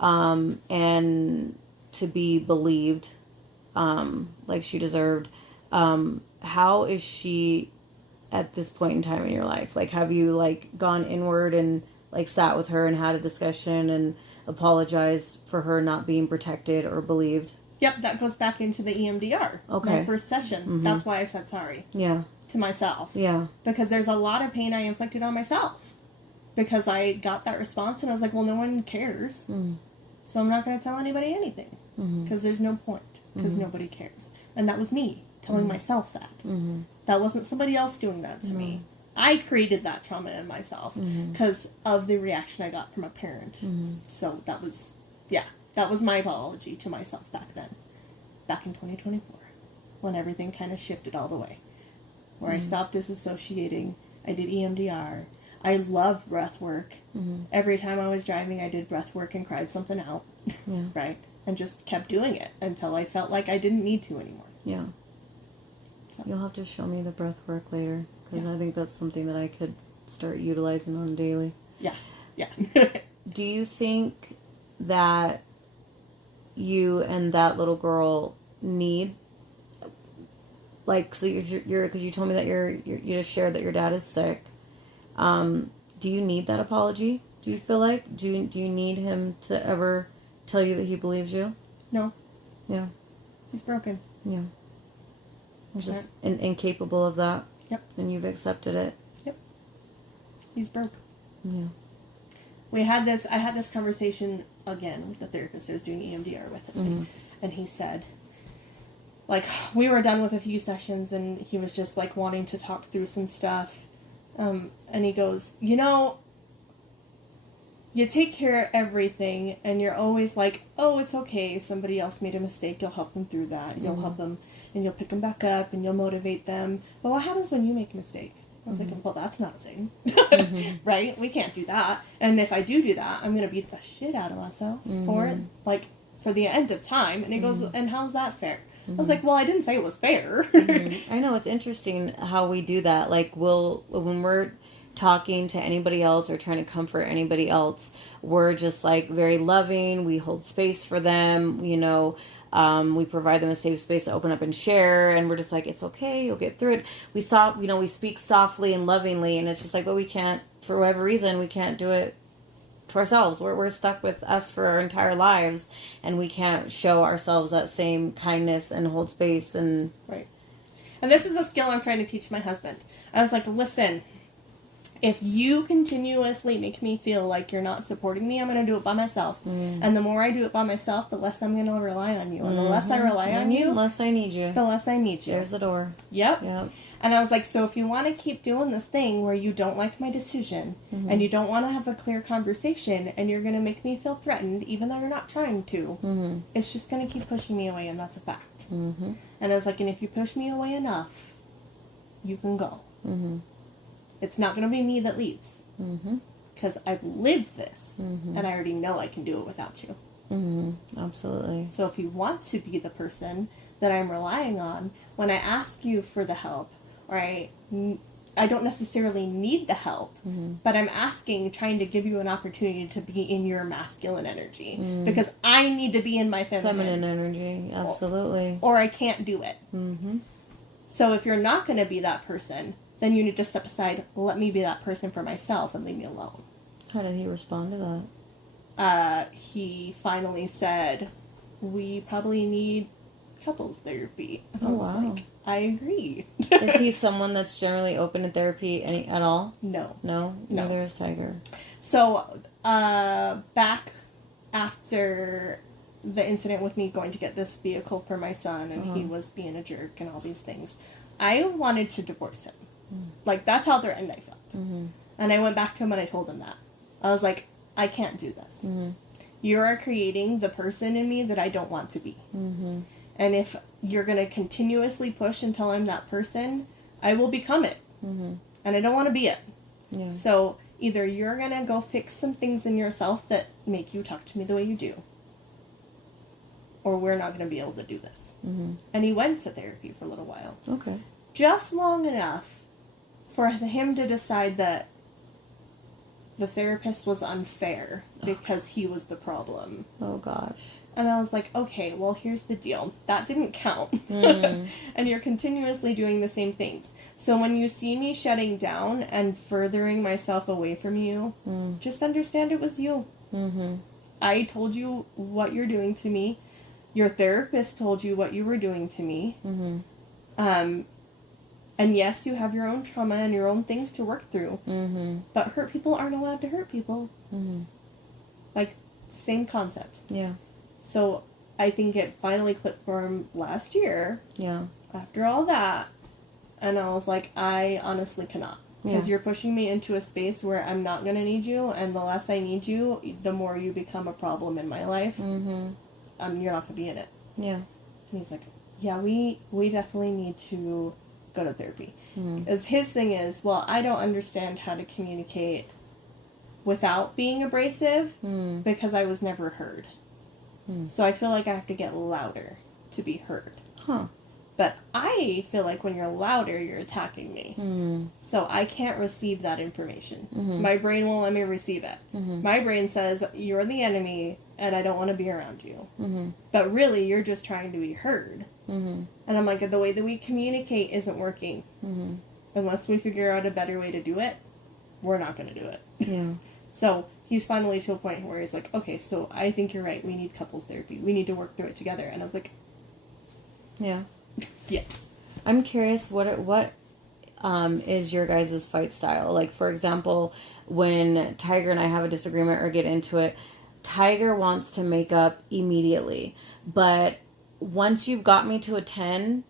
and to be believed, like she deserved, how is she at this point in time in your life? Like, have you, like, gone inward and, like, sat with her and had a discussion and apologized for her not being protected or believed? Yep, that goes back into the EMDR. Okay. My first session. That's why I said sorry. Yeah. To myself. Yeah. Because there's a lot of pain I inflicted on myself. Because I got that response and I was like, well, no one cares. So I'm not going to tell anybody anything. Because there's no point. Because nobody cares. And that was me telling myself that. That wasn't somebody else doing that to me. I created that trauma in myself because of the reaction I got from a parent. So that was, that was my apology to myself back then. Back in 2024. When everything kind of shifted all the way. Where I stopped disassociating. I did EMDR. I love breath work. Every time I was driving, I did breath work and cried something out. Right? And just kept doing it until I felt like I didn't need to anymore. Yeah. So. You'll have to show me the breath work later, because I think that's something that I could start utilizing on a daily. Yeah. Yeah. Do you think that you and that little girl need, like, so you're because you told me that you just shared that your dad is sick. Do you need that apology? Do you feel like? Do you need him to ever tell you that he believes you? No. Yeah. He's broken. Yeah. He's just incapable of that. Yep. And you've accepted it. Yep. He's broke. Yeah. I had this conversation again with the therapist I was doing EMDR with him. And he said, like, we were done with a few sessions and he was just, like, wanting to talk through some stuff. And he goes, you take care of everything, and you're always like, oh, it's okay. Somebody else made a mistake. You'll help them through that. You'll help them, and you'll pick them back up, and you'll motivate them. But what happens when you make a mistake? I was like, well, that's not a thing. Right? We can't do that. And if I do that, I'm going to beat the shit out of myself for it, like, for the end of time. And he goes, and how's that fair? I was like, well, I didn't say it was fair. I know, it's interesting how we do that. Like, when we're talking to anybody else or trying to comfort anybody else, we're just like very loving. We hold space for them, you know. We provide them a safe space to open up and share, and we're just like, it's okay, you'll get through it. We speak softly and lovingly, and it's just like, but we can't, for whatever reason, we can't do it to ourselves. We're stuck with us for our entire lives, and we can't show ourselves that same kindness and hold space. And right. And this is a skill I'm trying to teach my husband. I was like, listen, if you continuously make me feel like you're not supporting me, I'm going to do it by myself. And the more I do it by myself, the less I'm going to rely on you. And the less I rely on you, the less I need you. The less I need you. There's the door. Yep. Yep. And I was like, so if you want to keep doing this thing where you don't like my decision and you don't want to have a clear conversation and you're going to make me feel threatened, even though you're not trying to, it's just going to keep pushing me away, and that's a fact. And I was like, and if you push me away enough, you can go. It's not going to be me that leaves. Because I've lived this, and I already know I can do it without you. Absolutely. So if you want to be the person that I'm relying on, when I ask you for the help, or I don't necessarily need the help, but I'm asking, trying to give you an opportunity to be in your masculine energy. Because I need to be in my feminine energy. Absolutely. Or I can't do it. So if you're not going to be that person, then you need to step aside, let me be that person for myself, and leave me alone. How did he respond to that? He finally said, we probably need couples therapy. And I was like, I agree. Is he someone that's generally open to therapy at all? No. No? Neither is Tiger. So, back after the incident with me going to get this vehicle for my son, and he was being a jerk and all these things, I wanted to divorce him. Like, that's how threatened I felt. And I went back to him and I told him that. I was like, I can't do this. You are creating the person in me that I don't want to be. And if you're going to continuously push until I'm that person, I will become it. And I don't want to be it. Yeah. So either you're going to go fix some things in yourself that make you talk to me the way you do, or we're not going to be able to do this. And he went to therapy for a little while. Okay. Just long enough for him to decide that the therapist was unfair because he was the problem. Oh, gosh. And I was like, okay, well, here's the deal. That didn't count. And you're continuously doing the same things. So when you see me shutting down and furthering myself away from you, just understand it was you. I told you what you're doing to me. Your therapist told you what you were doing to me. And yes, you have your own trauma and your own things to work through. But hurt people aren't allowed to hurt people. Like, same concept. Yeah. So I think it finally clicked for him last year. Yeah. After all that. And I was like, I honestly cannot. Because you're pushing me into a space where I'm not going to need you. And the less I need you, the more you become a problem in my life. You're not going to be in it. Yeah. And he's like, yeah, we definitely need to go to therapy. As his thing is, well, I don't understand how to communicate without being abrasive because I was never heard. So I feel like I have to get louder to be heard. But I feel like when you're louder, you're attacking me. So I can't receive that information. My brain won't let me receive it. My brain says, you're the enemy and I don't want to be around you. But really, you're just trying to be heard. And I'm like, the way that we communicate isn't working. Unless we figure out a better way to do it, we're not going to do it. Yeah. So he's finally to a point where he's like, okay, so I think you're right. We need couples therapy. We need to work through it together. And I was like, yeah. Yes. I'm curious, what is your guys' fight style? Like, for example, when Tiger and I have a disagreement or get into it, Tiger wants to make up immediately. But once you've got me to a 10,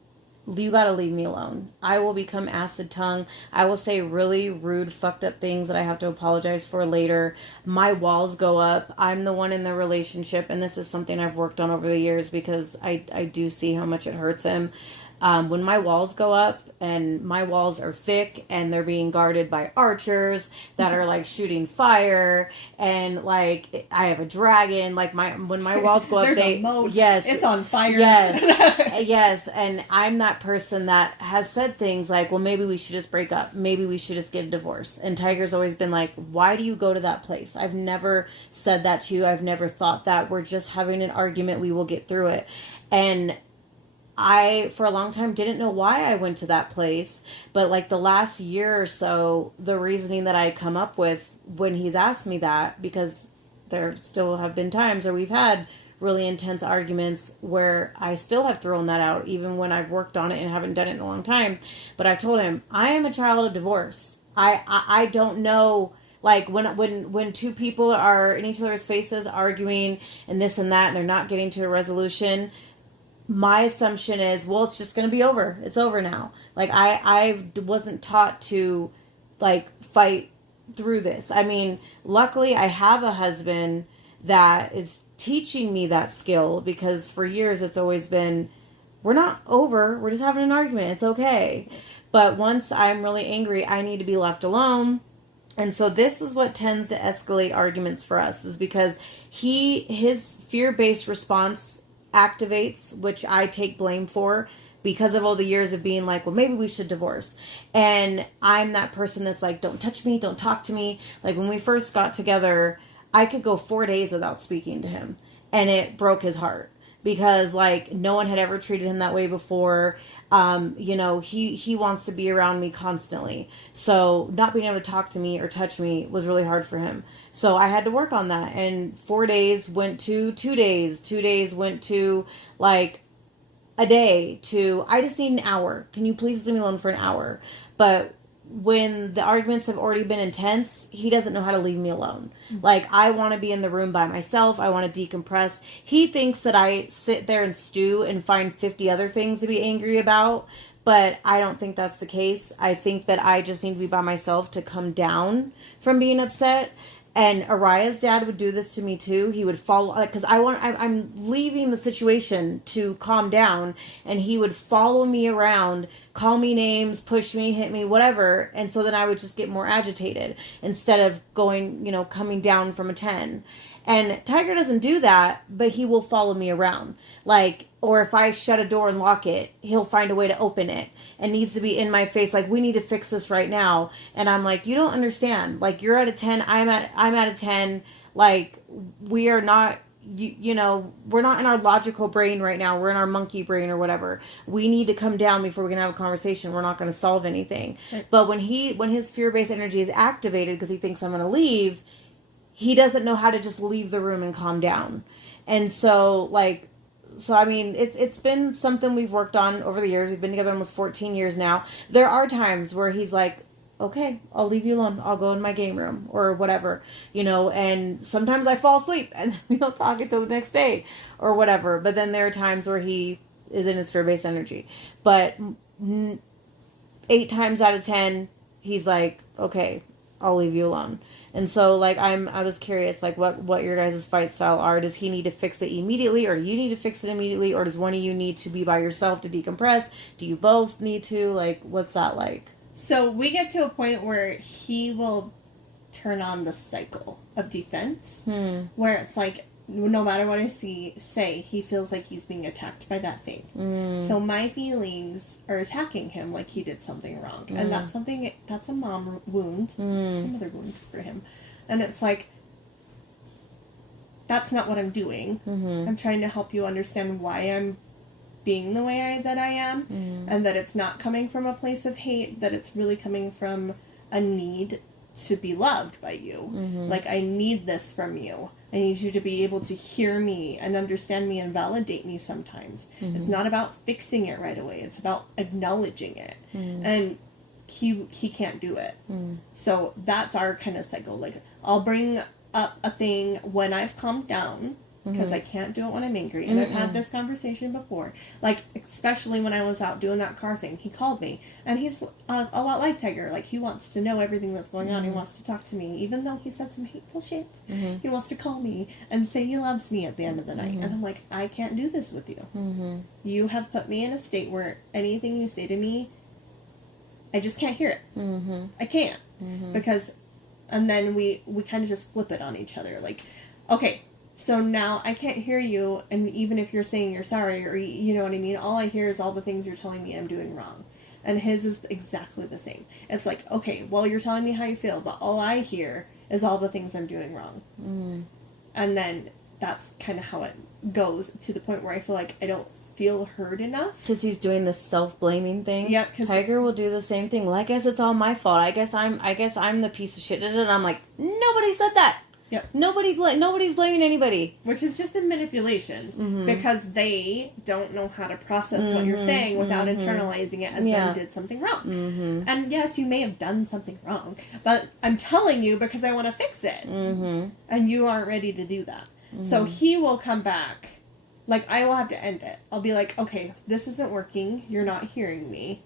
you gotta leave me alone. I will become acid tongue. I will say really rude, fucked up things that I have to apologize for later. My walls go up. I'm the one in the relationship, and this is something I've worked on over the years because I do see how much it hurts him. When my walls go up, and my walls are thick and they're being guarded by archers that are like shooting fire, and like I have a dragon, like when my walls go up, There's a moat. yes, It's on fire. yes, yes, and I'm that person that has said things like, well, maybe we should just break up, maybe we should just get a divorce. And Tiger's always been like, why do you go to that place? I've never said that to you. I've never thought that. We're just having an argument. We will get through it. And I, for a long time, didn't know why I went to that place. But like the last year or so, the reasoning that I come up with when he's asked me that, because there still have been times where we've had really intense arguments where I still have thrown that out, even when I've worked on it and haven't done it in a long time. But I've told him, I am a child of divorce. I don't know. Like when two people are in each other's faces arguing and this and that, and they're not getting to a resolution, my assumption is, well, it's just going to be over. It's over now. Like I wasn't taught to like fight through this. I mean, luckily I have a husband that is teaching me that skill, because for years it's always been, we're not over. We're just having an argument. It's okay. But once I'm really angry, I need to be left alone. And so this is what tends to escalate arguments for us, is because his fear-based response activates, which I take blame for because of all the years of being like, well, maybe we should divorce. And I'm that person that's like, don't touch me, don't talk to me. Like when we first got together, I could go 4 days without speaking to him, and it broke his heart because like no one had ever treated him that way before. He wants to be around me constantly. So not being able to talk to me or touch me was really hard for him. So I had to work on that. And 4 days went to 2 days. 2 days went to like a day, to I just need an hour. Can you please leave me alone for an hour? But when the arguments have already been intense, he doesn't know how to leave me alone. Like, I want to be in the room by myself. I want to decompress. He thinks that I sit there and stew and find 50 other things to be angry about, but I don't think that's the case. I think that I just need to be by myself to come down from being upset. And Araya's dad would do this to me too. He would follow, because I'm leaving the situation to calm down, and he would follow me around, call me names, push me, hit me, whatever. And so then I would just get more agitated instead of coming down from a 10. And Tiger doesn't do that, but he will follow me around. Like, or if I shut a door and lock it, he'll find a way to open it, and needs to be in my face. Like, we need to fix this right now. And I'm like, you don't understand. Like, you're at a 10. I'm at a 10. Like, we are not, we're not in our logical brain right now. We're in our monkey brain or whatever. We need to come down before we can have a conversation. We're not going to solve anything. Right. But when his fear-based energy is activated because he thinks I'm going to leave, he doesn't know how to just leave the room and calm down. And so, I mean, it's been something we've worked on over the years. We've been together almost 14 years now. There are times where he's like, okay, I'll leave you alone. I'll go in my game room or whatever, and sometimes I fall asleep and we don't talk until the next day or whatever. But then there are times where he is in his fear-based energy. But 8 times out of 10, he's like, okay, I'll leave you alone. And so, I was curious, what your guys' fight style are. Does he need to fix it immediately, or do you need to fix it immediately, or does one of you need to be by yourself to decompress? Do you both need to? What's that like? So we get to a point where he will turn on the cycle of defense, where it's like, no matter what I say, he feels like he's being attacked by that thing. So my feelings are attacking him like he did something wrong. And that's a mom wound. It's a mother wound for him. And it's like, that's not what I'm doing. I'm trying to help you understand why I'm being the way that I am. And that it's not coming from a place of hate, that it's really coming from a need to be loved by you. Like, I need this from you. I need you to be able to hear me and understand me and validate me sometimes. It's not about fixing it right away. It's about acknowledging it. And he can't do it. So that's our kind of cycle. Like, I'll bring up a thing when I've calmed down, because I can't do it when I'm angry. And I've had this conversation before. Like, especially when I was out doing that car thing. He called me. And he's a lot like Tiger. Like, he wants to know everything that's going on. He wants to talk to me. Even though he said some hateful shit, he wants to call me and say he loves me at the end of the night. And I'm like, I can't do this with you. You have put me in a state where anything you say to me, I just can't hear it. I can't. Because, and then we kind of just flip it on each other. Like, okay, so now I can't hear you, and even if you're saying you're sorry, or you know what I mean, all I hear is all the things you're telling me I'm doing wrong. And his is exactly the same. It's like, okay, well, you're telling me how you feel, but all I hear is all the things I'm doing wrong. And then that's kind of how it goes, to the point where I feel like I don't feel heard enough. Because he's doing this self-blaming thing. Yep. Tiger will do the same thing. Well, I guess it's all my fault. I guess I'm the piece of shit. And I'm like, nobody said that. Yep. Nobody's blaming anybody. Which is just a manipulation, because they don't know how to process what you're saying without internalizing it as though you did something wrong. And yes, you may have done something wrong, but I'm telling you because I want to fix it. And you aren't ready to do that. So he will come back. Like, I will have to end it. I'll be like, okay, this isn't working. You're not hearing me.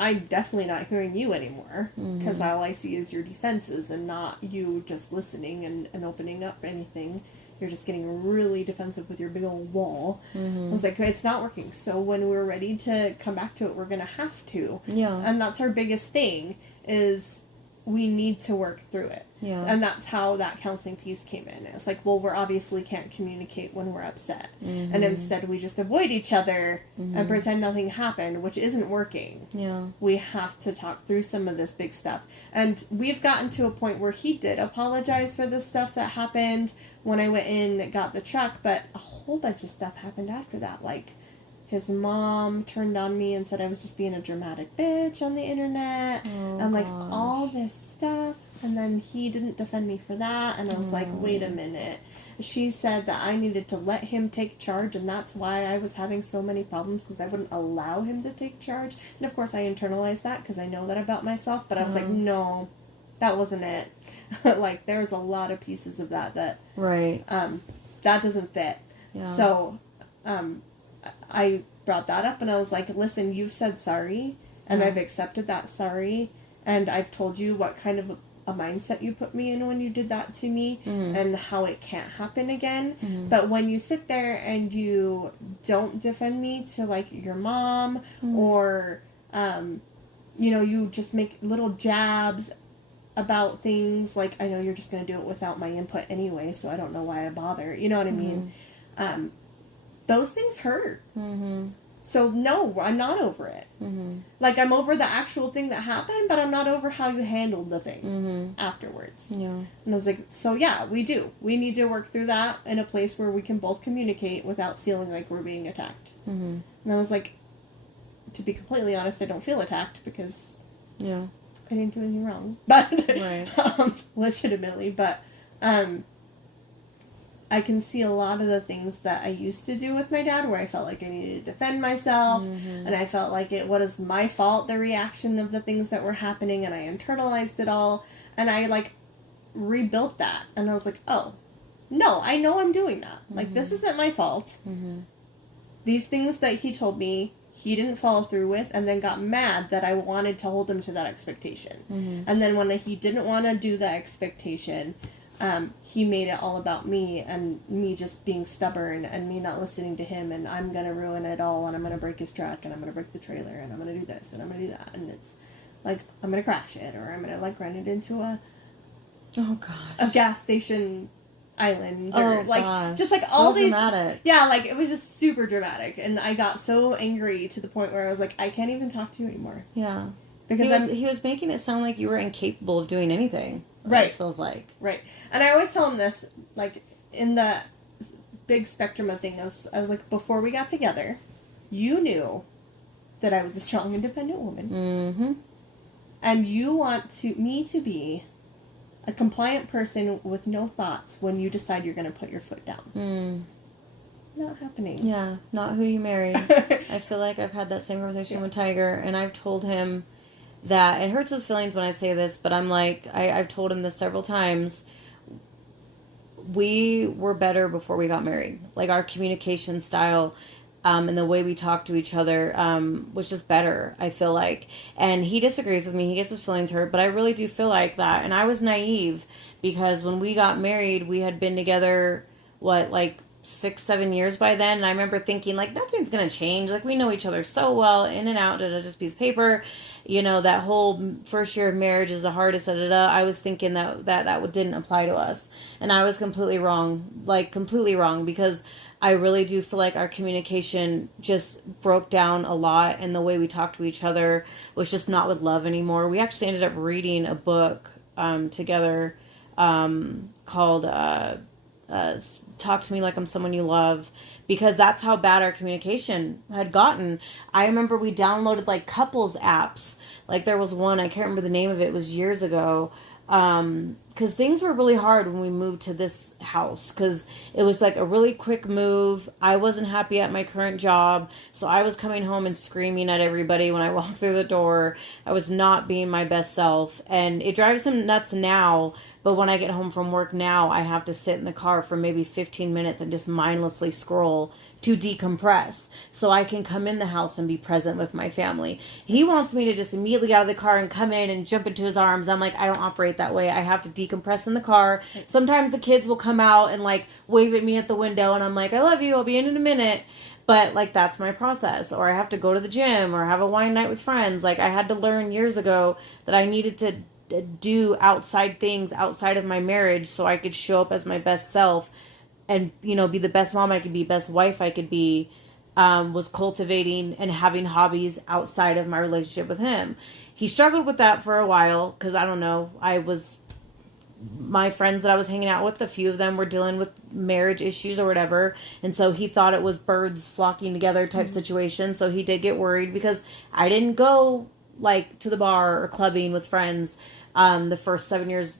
I'm definitely not hearing you anymore, because all I see is your defenses and not you just listening and opening up anything. You're just getting really defensive with your big old wall. I was like, it's not working. So when we're ready to come back to it, we're going to have to. Yeah. And that's our biggest thing, is we need to work through it. Yeah. And that's how that counseling piece came in. It's like, well, we're obviously can't communicate when we're upset. And instead we just avoid each other and pretend nothing happened, which isn't working. Yeah. We have to talk through some of this big stuff. And we've gotten to a point where he did apologize for the stuff that happened when I went in and got the truck, but a whole bunch of stuff happened after that. Like, his mom turned on me and said I was just being a dramatic bitch on the internet. And like, all this stuff. And then he didn't defend me for that. And I was like, wait a minute. She said that I needed to let him take charge, and that's why I was having so many problems, because I wouldn't allow him to take charge. And of course I internalized that because I know that about myself. But I was like, no, that wasn't it. Like, there's a lot of pieces of that Right. that doesn't fit. Yeah. So I brought that up, and I was like, listen, you've said sorry, and I've accepted that sorry, and I've told you what kind of a mindset you put me in when you did that to me, and how it can't happen again. But when you sit there and you don't defend me to, like, your mom, or you know, you just make little jabs about things, like, I know you're just going to do it without my input anyway, so I don't know why I bother, you know what I mean? Those things hurt. So no, I'm not over it. Like, I'm over the actual thing that happened, but I'm not over how you handled the thing afterwards. Yeah. And I was like, so yeah, we need to work through that in a place where we can both communicate without feeling like we're being attacked. And I was like, to be completely honest, I don't feel attacked, because I didn't do anything wrong, but legitimately, but I can see a lot of the things that I used to do with my dad, where I felt like I needed to defend myself, and I felt like it was my fault, the reaction of the things that were happening, and I internalized it all, and I, like, rebuilt that, and I was like, oh, no, I know I'm doing that. Like, this isn't my fault. These things that he told me, he didn't follow through with, and then got mad that I wanted to hold him to that expectation. And then when he didn't want to do that expectation, he made it all about me, and me just being stubborn, and me not listening to him, and I'm going to ruin it all, and I'm going to break his truck, and I'm going to break the trailer, and I'm going to do this, and I'm going to do that, and it's like, I'm going to crash it, or I'm going to, like, run it into a gas station island, or like, just like all these dramatic. Yeah, like, it was just super dramatic, and I got so angry to the point where I was like, I can't even talk to you anymore. Yeah. Because he was making it sound like you were incapable of doing anything. Right. It feels like. Right. And I always tell him this, like, in the big spectrum of things, I was like, before we got together, you knew that I was a strong, independent woman. And you want me to be a compliant person with no thoughts when you decide you're going to put your foot down. Not happening. Yeah, not who you marry. I feel like I've had that same conversation with Tiger, and I've told him that it hurts his feelings when I say this, but I'm like, I've told him this several times. we were better before we got married. Like our communication style, and the way we talk to each other, was just better, I feel like. And he disagrees with me. He gets his feelings hurt, but I really do feel like that. And I was naive because when we got married, we had been together, like 6, 7 years by then. And I remember thinking, like, nothing's going to change. Like, we know each other so well, in and out, just piece of paper. That whole first year of marriage is the hardest, I was thinking that didn't apply to us. And I was completely wrong, because I really do feel like our communication just broke down a lot, and the way we talked to each other was just not with love anymore. We actually ended up reading a book together called Talk to Me Like I'm Someone You Love, because that's how bad our communication had gotten. I remember we downloaded like couples apps. Like there was one, I can't remember the name of it, it was years ago. Because things were really hard when we moved to this house, because it was like a really quick move. I wasn't happy at my current job, so I was coming home and screaming at everybody when I walked through the door. I was not being my best self, and it drives him nuts now. But when I get home from work now, I have to sit in the car for maybe 15 minutes and just mindlessly scroll to decompress so I can come in the house and be present with my family. He wants me to just immediately get out of the car and come in and jump into his arms. I'm like, I don't operate that way. I have to decompress in the car. Sometimes the kids will come out and like wave at me at the window, and I'm like, I love you, I'll be in a minute. But like, that's my process. Or I have to go to the gym or have a wine night with friends. Like I had to learn years ago that I needed to do outside things outside of my marriage so I could show up as my best self and, be the best mom I could be, best wife I could be. Was cultivating and having hobbies outside of my relationship with him. He struggled with that for a while because, I don't know, my friends that I was hanging out with, a few of them were dealing with marriage issues or whatever. And so he thought it was birds flocking together type situation. So he did get worried because I didn't go like to the bar or clubbing with friends the first 7 years,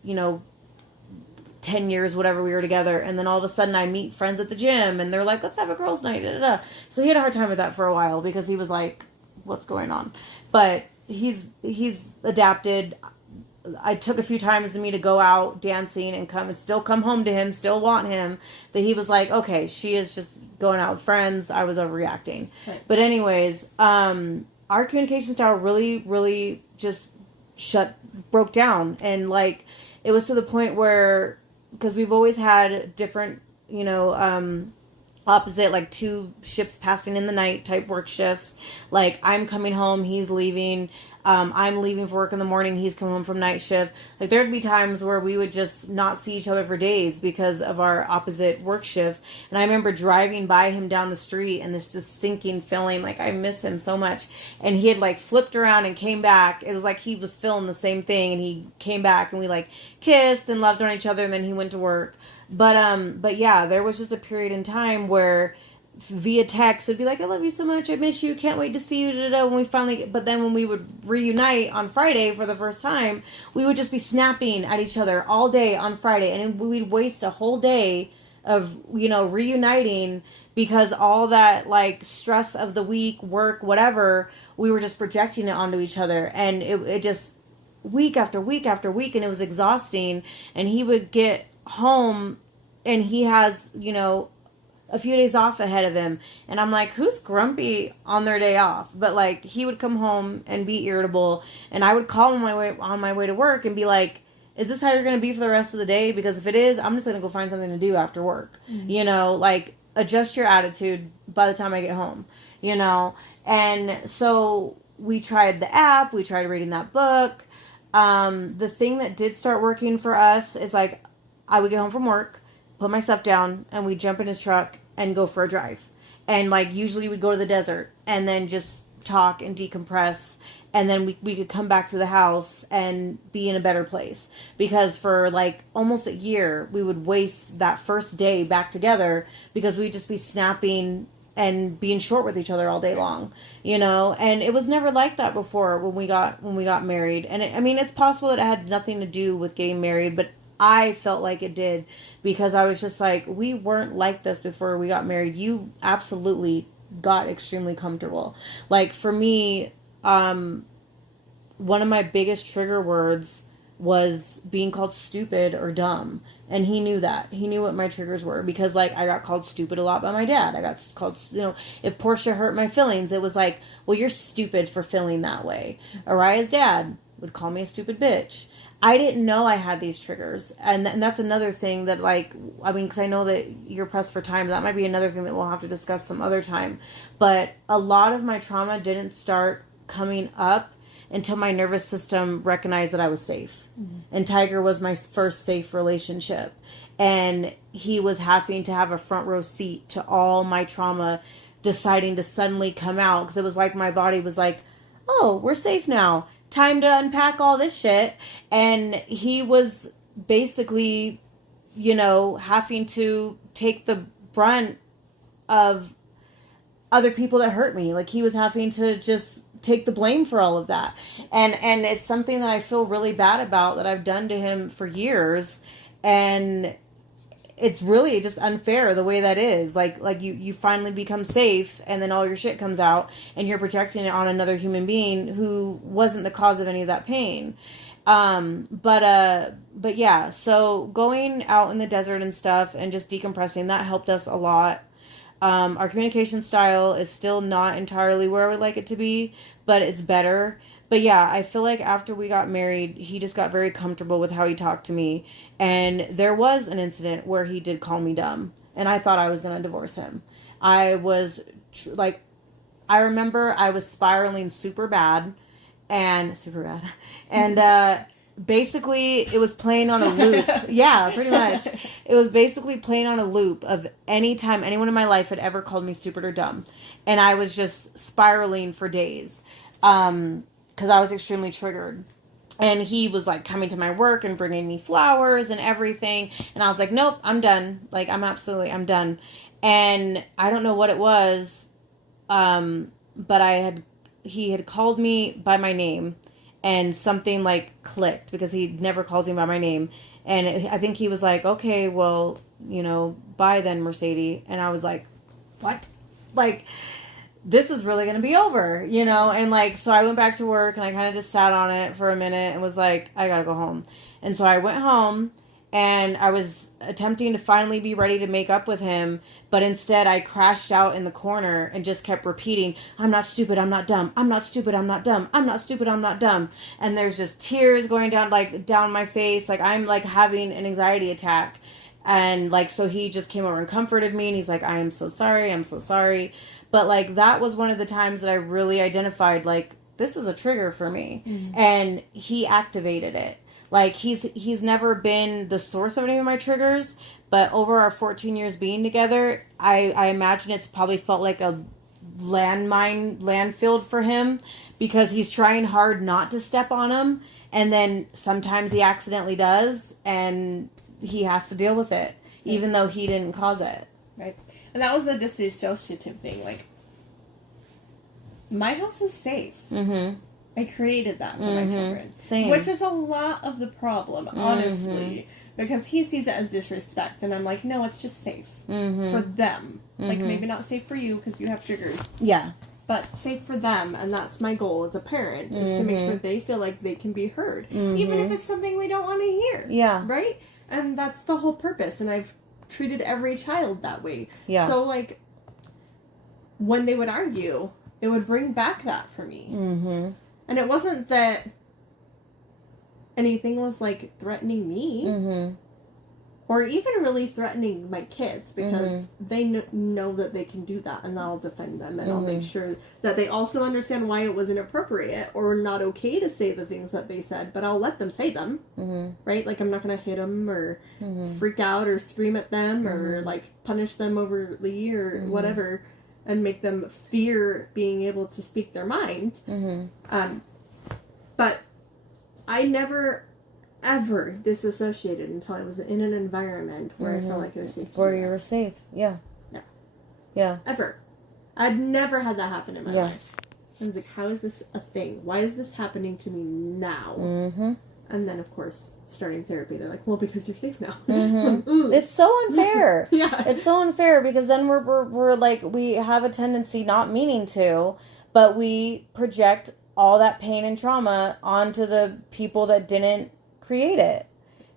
10 years, whatever we were together. And then all of a sudden I meet friends at the gym and they're like, let's have a girls' night. Da, da, da. So he had a hard time with that for a while because he was like, what's going on? But he's adapted. I took a few times to me to go out dancing and still come home to him, still want him, that he was like, okay, she is just going out with friends. I was overreacting. Right. But anyways, our communication style really, really just broke down. And like, it was to the point where, because we've always had different, opposite, like 2 ships passing in the night type work shifts. Like I'm coming home, he's leaving. I'm leaving for work in the morning, he's coming home from night shift. Like there'd be times where we would just not see each other for days because of our opposite work shifts. And I remember driving by him down the street and this just sinking feeling like I miss him so much. And he had like flipped around and came back. It was like he was feeling the same thing, and he came back and we like kissed and loved on each other, and then he went to work. But yeah, there was just a period in time where via text would be like, I love you so much, I miss you, can't wait to see you, but then when we would reunite on Friday for the first time, we would just be snapping at each other all day on Friday, and we'd waste a whole day of reuniting because all that like stress of the week, work, whatever, we were just projecting it onto each other, and it just week after week after week, and it was exhausting. And he would get home and he has a few days off ahead of him, and I'm like, who's grumpy on their day off? But like, he would come home and be irritable, and I would call him on my way to work and be like, is this how you're going to be for the rest of the day? Because if it is, I'm just going to go find something to do after work. Mm-hmm. Like adjust your attitude by the time I get home, And so we tried the app, we tried reading that book. The thing that did start working for us is like, I would get home from work, put my stuff down, and we'd jump in his truck and go for a drive. And like, usually we'd go to the desert and then just talk and decompress. And then we could come back to the house and be in a better place. Because for like almost a year, we would waste that first day back together because we'd just be snapping and being short with each other all day long, and it was never like that before when we got married. And it's possible that it had nothing to do with getting married, but I felt like it did, because I was just like, we weren't like this before we got married. You absolutely got extremely comfortable. Like for me, one of my biggest trigger words was being called stupid or dumb. And he knew that. He knew what my triggers were because, like, I got called stupid a lot by my dad. I got called, if Portia hurt my feelings, it was like, well, you're stupid for feeling that way. Araya's dad would call me a stupid bitch. I didn't know I had these triggers. And that's another thing that, like, I mean, because I know that you're pressed for time. That might be another thing that we'll have to discuss some other time. But a lot of my trauma didn't start coming up until my nervous system recognized that I was safe. Mm-hmm. And Tiger was my first safe relationship. And he was having to have a front row seat to all my trauma deciding to suddenly come out. Because it was like my body was like, oh, we're safe now. Time to unpack all this shit. And he was basically, having to take the brunt of other people that hurt me. Like, he was having to just take the blame for all of that. And it's something that I feel really bad about that I've done to him for years. And it's really just unfair the way that is. Like you finally become safe and then all your shit comes out and you're projecting it on another human being who wasn't the cause of any of that pain. But yeah, so going out in the desert and stuff and just decompressing, that helped us a lot. Our communication style is still not entirely where I would like it to be, but it's better. But yeah, I feel like after we got married, he just got very comfortable with how he talked to me. And there was an incident where he did call me dumb. And I thought I was going to divorce him. I was I remember I was spiraling super bad. And basically it was playing on a loop. Yeah, pretty much. It was basically playing on a loop of any time anyone in my life had ever called me stupid or dumb. And I was just spiraling for days. Because I was extremely triggered. And he was like coming to my work and bringing me flowers and everything. And I was like, nope, I'm done. Like, I'm done. And I don't know what it was. But he had called me by my name and something like clicked because he never calls me by my name. And I think he was like, okay, well, bye then, Mercedes. And I was like, what? Like, this is really going to be over, and like, so I went back to work and I kind of just sat on it for a minute and was like, I got to go home. And so I went home and I was attempting to finally be ready to make up with him. But instead I crashed out in the corner and just kept repeating, I'm not stupid. I'm not dumb. I'm not stupid. I'm not dumb. I'm not stupid. I'm not dumb. And there's just tears going down my face. Like, I'm like having an anxiety attack. And like, so he just came over and comforted me and he's like, I am so sorry. I'm so sorry. But like, that was one of the times that I really identified, like, this is a trigger for me. Mm-hmm. And he activated it. Like, he's never been the source of any of my triggers, but over our 14 years being together, I imagine it's probably felt like a landfill for him because he's trying hard not to step on them. And then sometimes he accidentally does and he has to deal with it, even though he didn't cause it. Right. And that was the dissociative thing. Like, my house is safe. Mm-hmm. I created that for my children. Same. Which is a lot of the problem, honestly. Because he sees it as disrespect. And I'm like, no, it's just safe. For them. Like, maybe not safe for you because you have triggers. Yeah. But safe for them. And that's my goal as a parent. Is to make sure they feel like they can be heard. Even if it's something we don't want to hear. Yeah. Right? And that's the whole purpose. And I've treated every child that way. Yeah. So, like, when they would argue, it would bring back that for me. And it wasn't that anything was, like, threatening me. Or even really threatening my kids. Because they know that they can do that. And I'll defend them. And I'll make sure that they also understand why it was inappropriate. Or not okay to say the things that they said. But I'll let them say them. Right? Like, I'm not going to hit them. Or freak out. Or scream at them. Or, like, punish them overly. Or whatever. And make them fear being able to speak their mind. But I never, ever disassociated until I was in an environment where I felt like it was safe. Where you were safe, yeah. Yeah. Yeah. Ever. I'd never had that happen in my life. I was like, how is this a thing? Why is this happening to me now? And then, of course, starting therapy, they're like, well, because you're safe now. It's so unfair. Yeah. It's so unfair because then we're like, we have a tendency, not meaning to, but we project all that pain and trauma onto the people that didn't create it,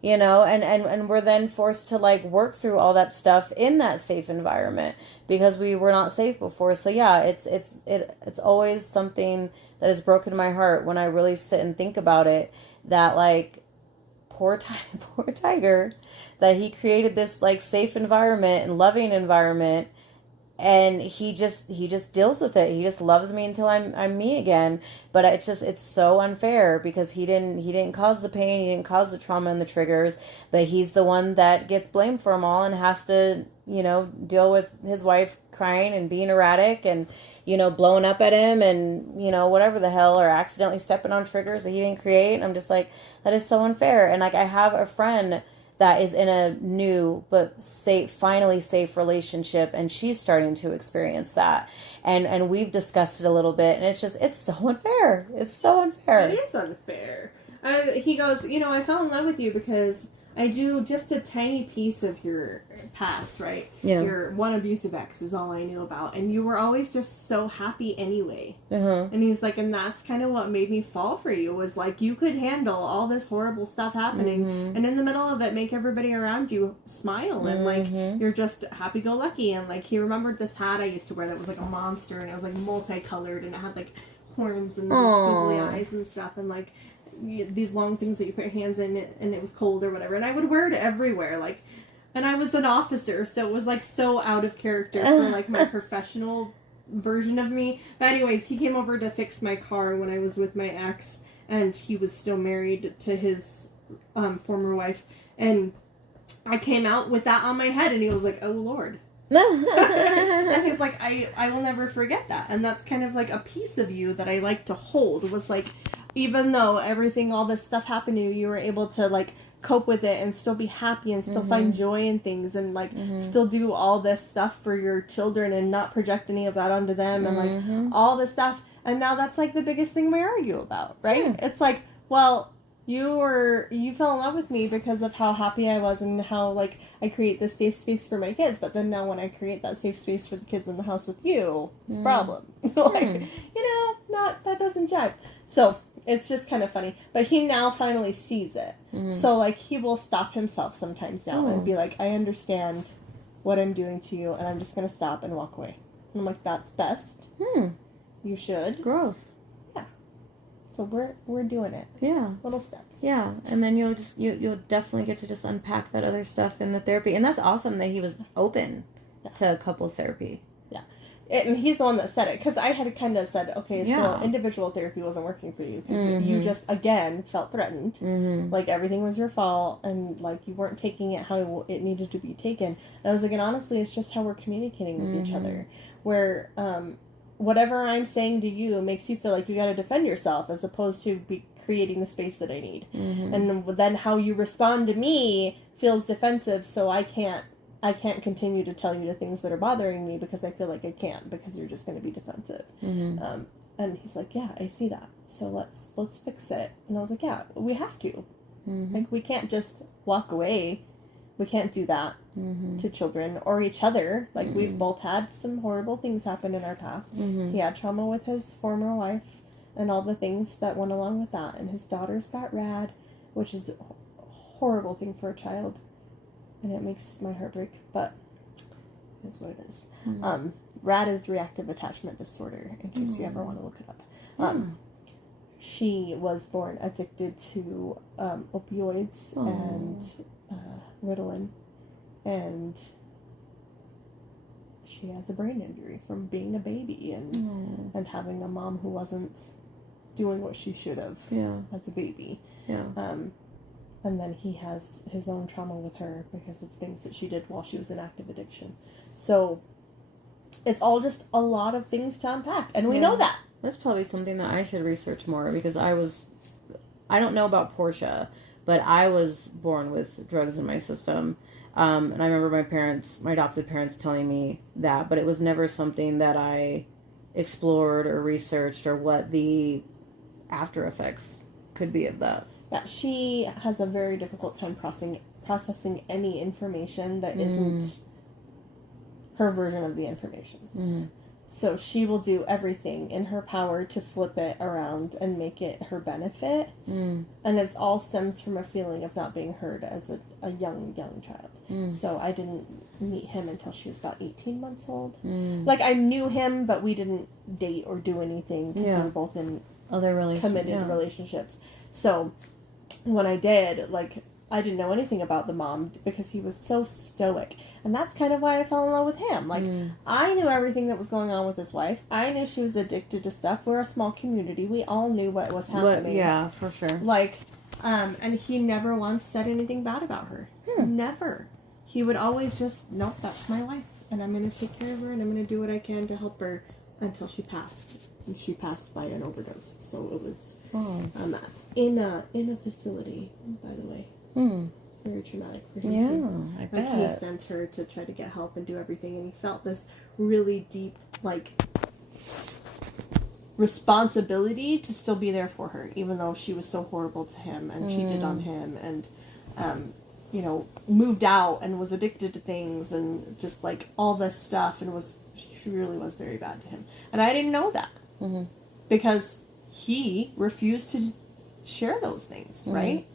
you know, and we're then forced to like work through all that stuff in that safe environment because we were not safe before. So yeah, it's always something that has broken my heart when I really sit and think about it, that like poor Tiger, that he created this like safe environment and loving environment, and he just deals with it. He just loves me until I'm me again. But it's so unfair because he didn't cause the pain, he didn't cause the trauma and the triggers, but he's the one that gets blamed for them all and has to, you know, deal with his wife crying and being erratic and, you know, blowing up at him and, you know, whatever the hell, or accidentally stepping on triggers that he didn't create. And I'm just like, that is so unfair. And like, I have a friend that is in a new but finally safe relationship, and she's starting to experience that, and we've discussed it a little bit, and it's so unfair. It's so unfair. It is unfair. He goes, you know, I fell in love with you because I do just a tiny piece of your past, right? Yeah. Your one abusive ex is all I knew about, and you were always just so happy anyway. Uh-huh. And he's like, and that's kind of what made me fall for you, was like, you could handle all this horrible stuff happening, and in the middle of it, make everybody around you smile, and like, you're just happy-go-lucky. And like, he remembered this hat I used to wear that was like a monster, and it was like multicolored, and it had like horns and googly eyes and stuff, and like these long things that you put your hands in, and it was cold or whatever, and I would wear it everywhere, like, and I was an officer, so it was like so out of character for like my professional version of me. But anyways, he came over to fix my car when I was with my ex, and he was still married to his former wife, and I came out with that on my head, and he was like, oh Lord. And he's like, I will never forget that. And that's kind of like a piece of you that I like to hold, was like, even though all this stuff happened to you, you were able to like cope with it and still be happy and still find joy in things, and like still do all this stuff for your children and not project any of that onto them, and like all this stuff. And now that's like the biggest thing we argue about, right? It's like, well, you fell in love with me because of how happy I was and how like I create this safe space for my kids, but then now when I create that safe space for the kids in the house with you, it's a problem. Like, you know, that doesn't jive. So it's just kind of funny. But he now finally sees it. So like, he will stop himself sometimes now and be like, I understand what I'm doing to you, and I'm just gonna stop and walk away. And I'm like, that's best. You should. Growth. So we're doing it. Yeah. Little steps. Yeah. And then you'll definitely get to just unpack that other stuff in the therapy. And that's awesome that he was open to couples therapy. Yeah. And he's the one that said it, because I had kind of said, okay, so individual therapy wasn't working for you because you just, again, felt threatened. Like everything was your fault, and like you weren't taking it how it needed to be taken. And I was like, and honestly, it's just how we're communicating with each other. Where, whatever I'm saying to you makes you feel like you got to defend yourself, as opposed to be creating the space that I need. And then how you respond to me feels defensive, so I can't continue to tell you the things that are bothering me because I feel like I can't, because you're just going to be defensive. And he's like, yeah, I see that. So let's fix it. And I was like, yeah, we have to. Like, we can't just walk away. We can't do that to children or each other. Like, we've both had some horrible things happen in our past. He had trauma with his former wife and all the things that went along with that. And his daughters got rad, which is a horrible thing for a child. And it makes my heart break, but that's what it is. RAD is reactive attachment disorder, in case you ever want to look it up. She was born addicted to opioids and Ritalin, and she has a brain injury from being a baby and having a mom who wasn't doing what she should have as a baby. And then he has his own trauma with her because of things that she did while she was in active addiction. So it's all just a lot of things to unpack, and we know that. That's probably something that I should research more, because I don't know about Portia, but I was born with drugs in my system. And I remember my adopted parents telling me that, but it was never something that I explored or researched, or what the after effects could be of that. Yeah, she has a very difficult time processing any information that isn't her version of the information. So she will do everything in her power to flip it around and make it her benefit. And it's all stems from a feeling of not being heard as a young child. So I didn't meet him until she was about 18 months old. Like, I knew him, but we didn't date or do anything because we were both in committed relationships. So when I did, like, I didn't know anything about the mom because he was so stoic. And that's kind of why I fell in love with him. Like, I knew everything that was going on with his wife. I knew she was addicted to stuff. We're a small community. We all knew what was happening. Yeah, for sure. Like, and he never once said anything bad about her. Never. He would always just, nope, that's my wife. And I'm going to take care of her and I'm going to do what I can to help her until she passed. And she passed by an overdose. So it was in a facility, by the way. Very traumatic for him. Yeah, I bet. Like, he sent her to try to get help and do everything, and he felt this really deep, like, responsibility to still be there for her, even though she was so horrible to him and cheated on him and, you know, moved out and was addicted to things and just, like, all this stuff, and she really was very bad to him. And I didn't know that because he refused to share those things, right?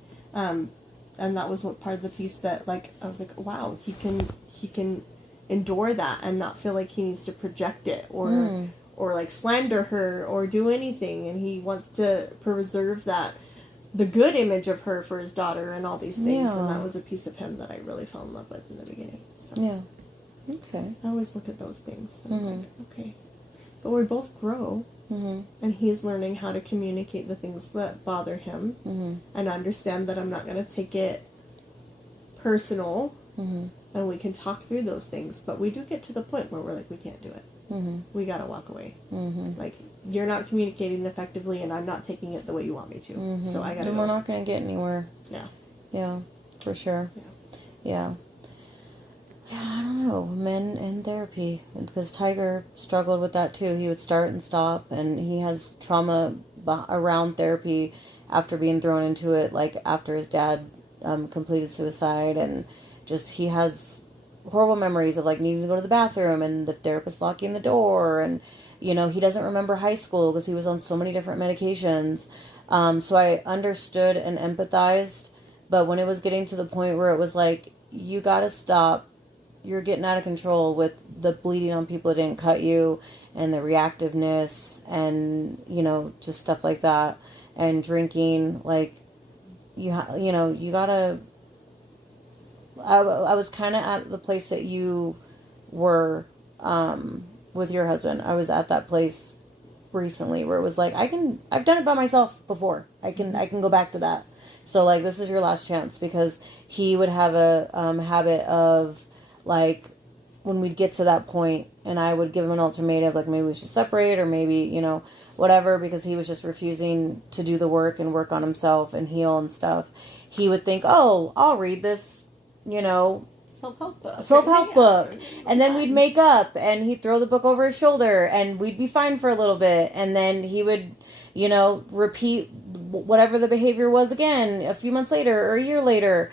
And that was what part of the piece that, like, I was like, wow, he can endure that and not feel like he needs to project it or like slander her or do anything. And he wants to preserve the good image of her for his daughter and all these things. Yeah. And that was a piece of him that I really fell in love with in the beginning. So Yeah. Okay. I always look at those things. And I'm like, okay. But we both grow. And he's learning how to communicate the things that bother him and understand that I'm not going to take it personal and we can talk through those things. But we do get to the point where we're like, we can't do it. We got to walk away. Like, you're not communicating effectively and I'm not taking it the way you want me to. So I got to And we're not going to get anywhere. Yeah. Yeah, for sure. Yeah. Yeah, I don't know. Men in therapy. Because Tiger struggled with that too. He would start and stop, and he has trauma around therapy after being thrown into it, like after his dad completed suicide, and just he has horrible memories of like needing to go to the bathroom and the therapist locking the door, and you know, he doesn't remember high school because he was on so many different medications. So I understood and empathized, but when it was getting to the point where it was like, you gotta stop. You're getting out of control with the bleeding on people that didn't cut you and the reactiveness and, you know, just stuff like that. And drinking, like, you know, you gotta... I was kind of at the place that you were with your husband. I was at that place recently where it was like, I've done it by myself before. I can go back to that. So, like, this is your last chance, because he would have a habit of... like, when we'd get to that point and I would give him an ultimatum, like maybe we should separate or maybe, you know, whatever, because he was just refusing to do the work and work on himself and heal and stuff. He would think, oh, I'll read this, you know, self-help book. And then we'd make up and he'd throw the book over his shoulder and we'd be fine for a little bit. And then he would, you know, repeat whatever the behavior was again a few months later or a year later.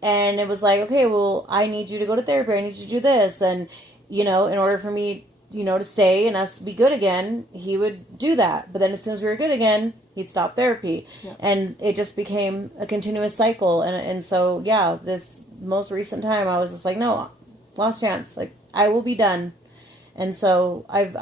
And it was like, okay, well, I need you to go to therapy. I need you to do this. And, you know, in order for me, you know, to stay and us be good again, he would do that. But then as soon as we were good again, he'd stop therapy. Yeah. And it just became a continuous cycle. And so, yeah, this most recent time, I was just like, no, last chance. Like, I will be done. And so I've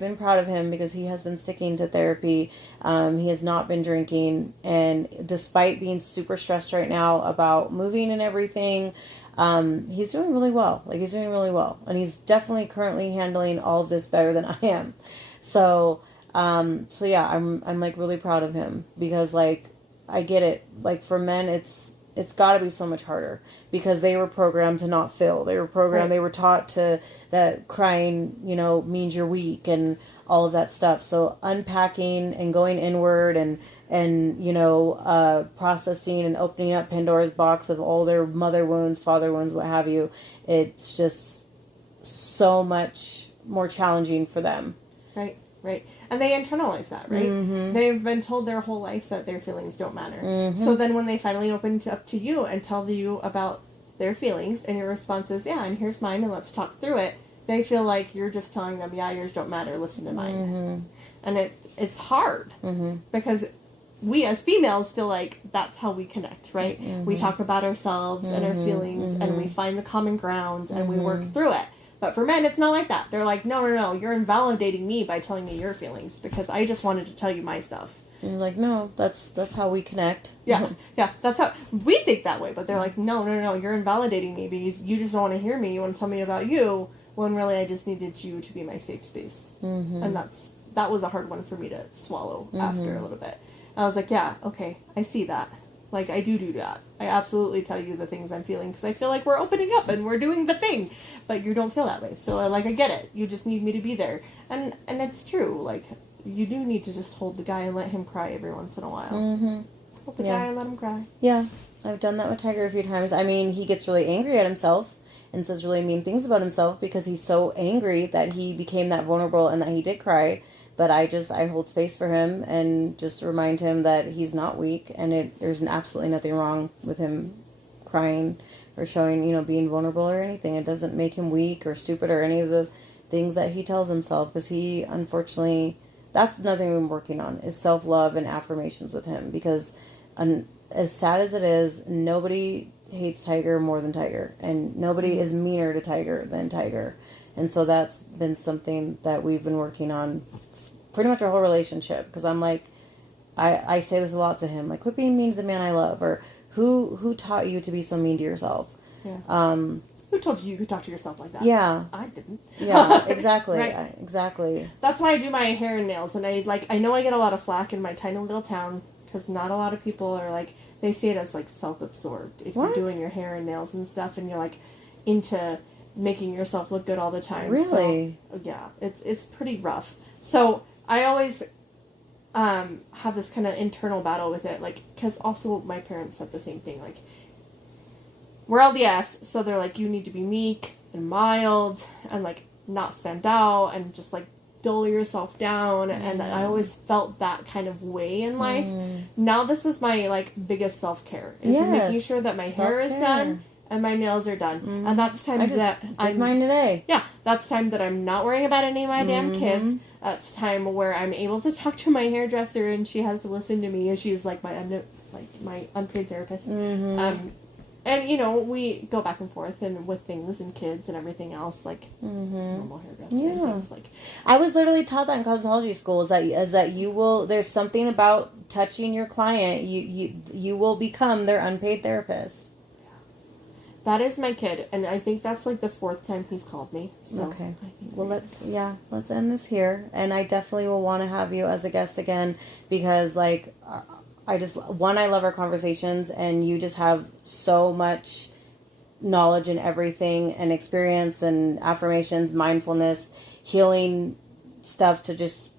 been proud of him because he has been sticking to therapy. He has not been drinking. And despite being super stressed right now about moving and everything, he's doing really well. Like, he's doing really well. And he's definitely currently handling all of this better than I am. So yeah, I'm like really proud of him because, like, I get it. Like, for men, it's got to be so much harder because they were programmed to not feel. They were programmed, right. They were taught that crying, you know, means you're weak and all of that stuff. So unpacking and going inward and you know, processing and opening up Pandora's box of all their mother wounds, father wounds, what have you, it's just so much more challenging for them. Right. And they internalize that, right? Mm-hmm. They've been told their whole life that their feelings don't matter. Mm-hmm. So then when they finally open up to you and tell you about their feelings and your response is, yeah, and here's mine and let's talk through it, they feel like you're just telling them, yeah, yours don't matter, listen to mine. And it's hard because we as females feel like that's how we connect, right? We talk about ourselves and our feelings and we find the common ground and we work through it. But for men, it's not like that. They're like, no, you're invalidating me by telling me your feelings because I just wanted to tell you my stuff. And you're like, no, that's how we connect. Yeah, that's how we think that way. But they're like, no, you're invalidating me because you just don't want to hear me. You want to tell me about you when really I just needed you to be my safe space. And that was a hard one for me to swallow after a little bit. I was like, yeah, okay, I see that. Like, I do that. I absolutely tell you the things I'm feeling because I feel like we're opening up and we're doing the thing. But you don't feel that way. So, I get it. You just need me to be there. And it's true. Like, you do need to just hold the guy and let him cry every once in a while. Hold the guy and let him cry. Yeah, I've done that with Tiger a few times. I mean, he gets really angry at himself and says really mean things about himself because he's so angry that he became that vulnerable and that he did cry. But I hold space for him and just remind him that he's not weak and there's absolutely nothing wrong with him crying or showing, being vulnerable or anything. It doesn't make him weak or stupid or any of the things that he tells himself because he, unfortunately, that's another thing we've been working on is self-love and affirmations with him because as sad as it is, nobody hates Tiger more than Tiger and nobody is meaner to Tiger than Tiger. And so that's been something that we've been working on pretty much our whole relationship because I'm like, I say this a lot to him, like, quit being mean to the man I love, or who taught you to be so mean to yourself? Yeah. Who told you could talk to yourself like that? Yeah. I didn't. Yeah, exactly. Right. Exactly. That's why I do my hair and nails, and I know I get a lot of flack in my tiny little town because not a lot of people are like, they see it as like self-absorbed if you're doing your hair and nails and stuff and you're like into making yourself look good all the time. Really? So, yeah, it's pretty rough. So I always have this kind of internal battle with it, like, because also my parents said the same thing, like, we're LDS, so they're like, you need to be meek and mild and like not stand out and just like dull yourself down. And I always felt that kind of way in life. Now this is my like biggest self-care is making sure that my hair is done and my nails are done. And that's time I'm mine today. Yeah, that's time that I'm not worrying about any of my damn kids. That's time where I'm able to talk to my hairdresser and she has to listen to me and she's like my unpaid therapist. And, we go back and forth and with things and kids and everything else, like, it's normal hairdresser and things, like. I was literally taught that in cosmetology school, is that you will, there's something about touching your client, you will become their unpaid therapist. That is my kid, and I think that's, like, the 4th time he's called me, so. Okay. Well, let's end this here, and I definitely will want to have you as a guest again, because, like, I love our conversations, and you just have so much knowledge and everything, and experience, and affirmations, mindfulness, healing stuff to just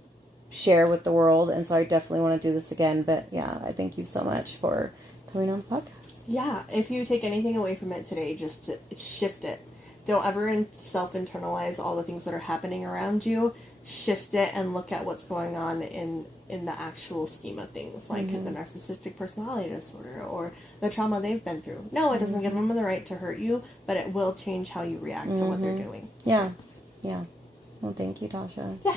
share with the world, and so I definitely want to do this again, but yeah, I thank you so much for coming on the podcast. Yeah, if you take anything away from it today, just shift it. Don't ever self-internalize all the things that are happening around you. Shift it and look at what's going on in the actual scheme of things, like the narcissistic personality disorder or the trauma they've been through. No, it doesn't give them the right to hurt you, but it will change how you react to what they're doing. So. Yeah. Well, thank you, Tosha. Yeah.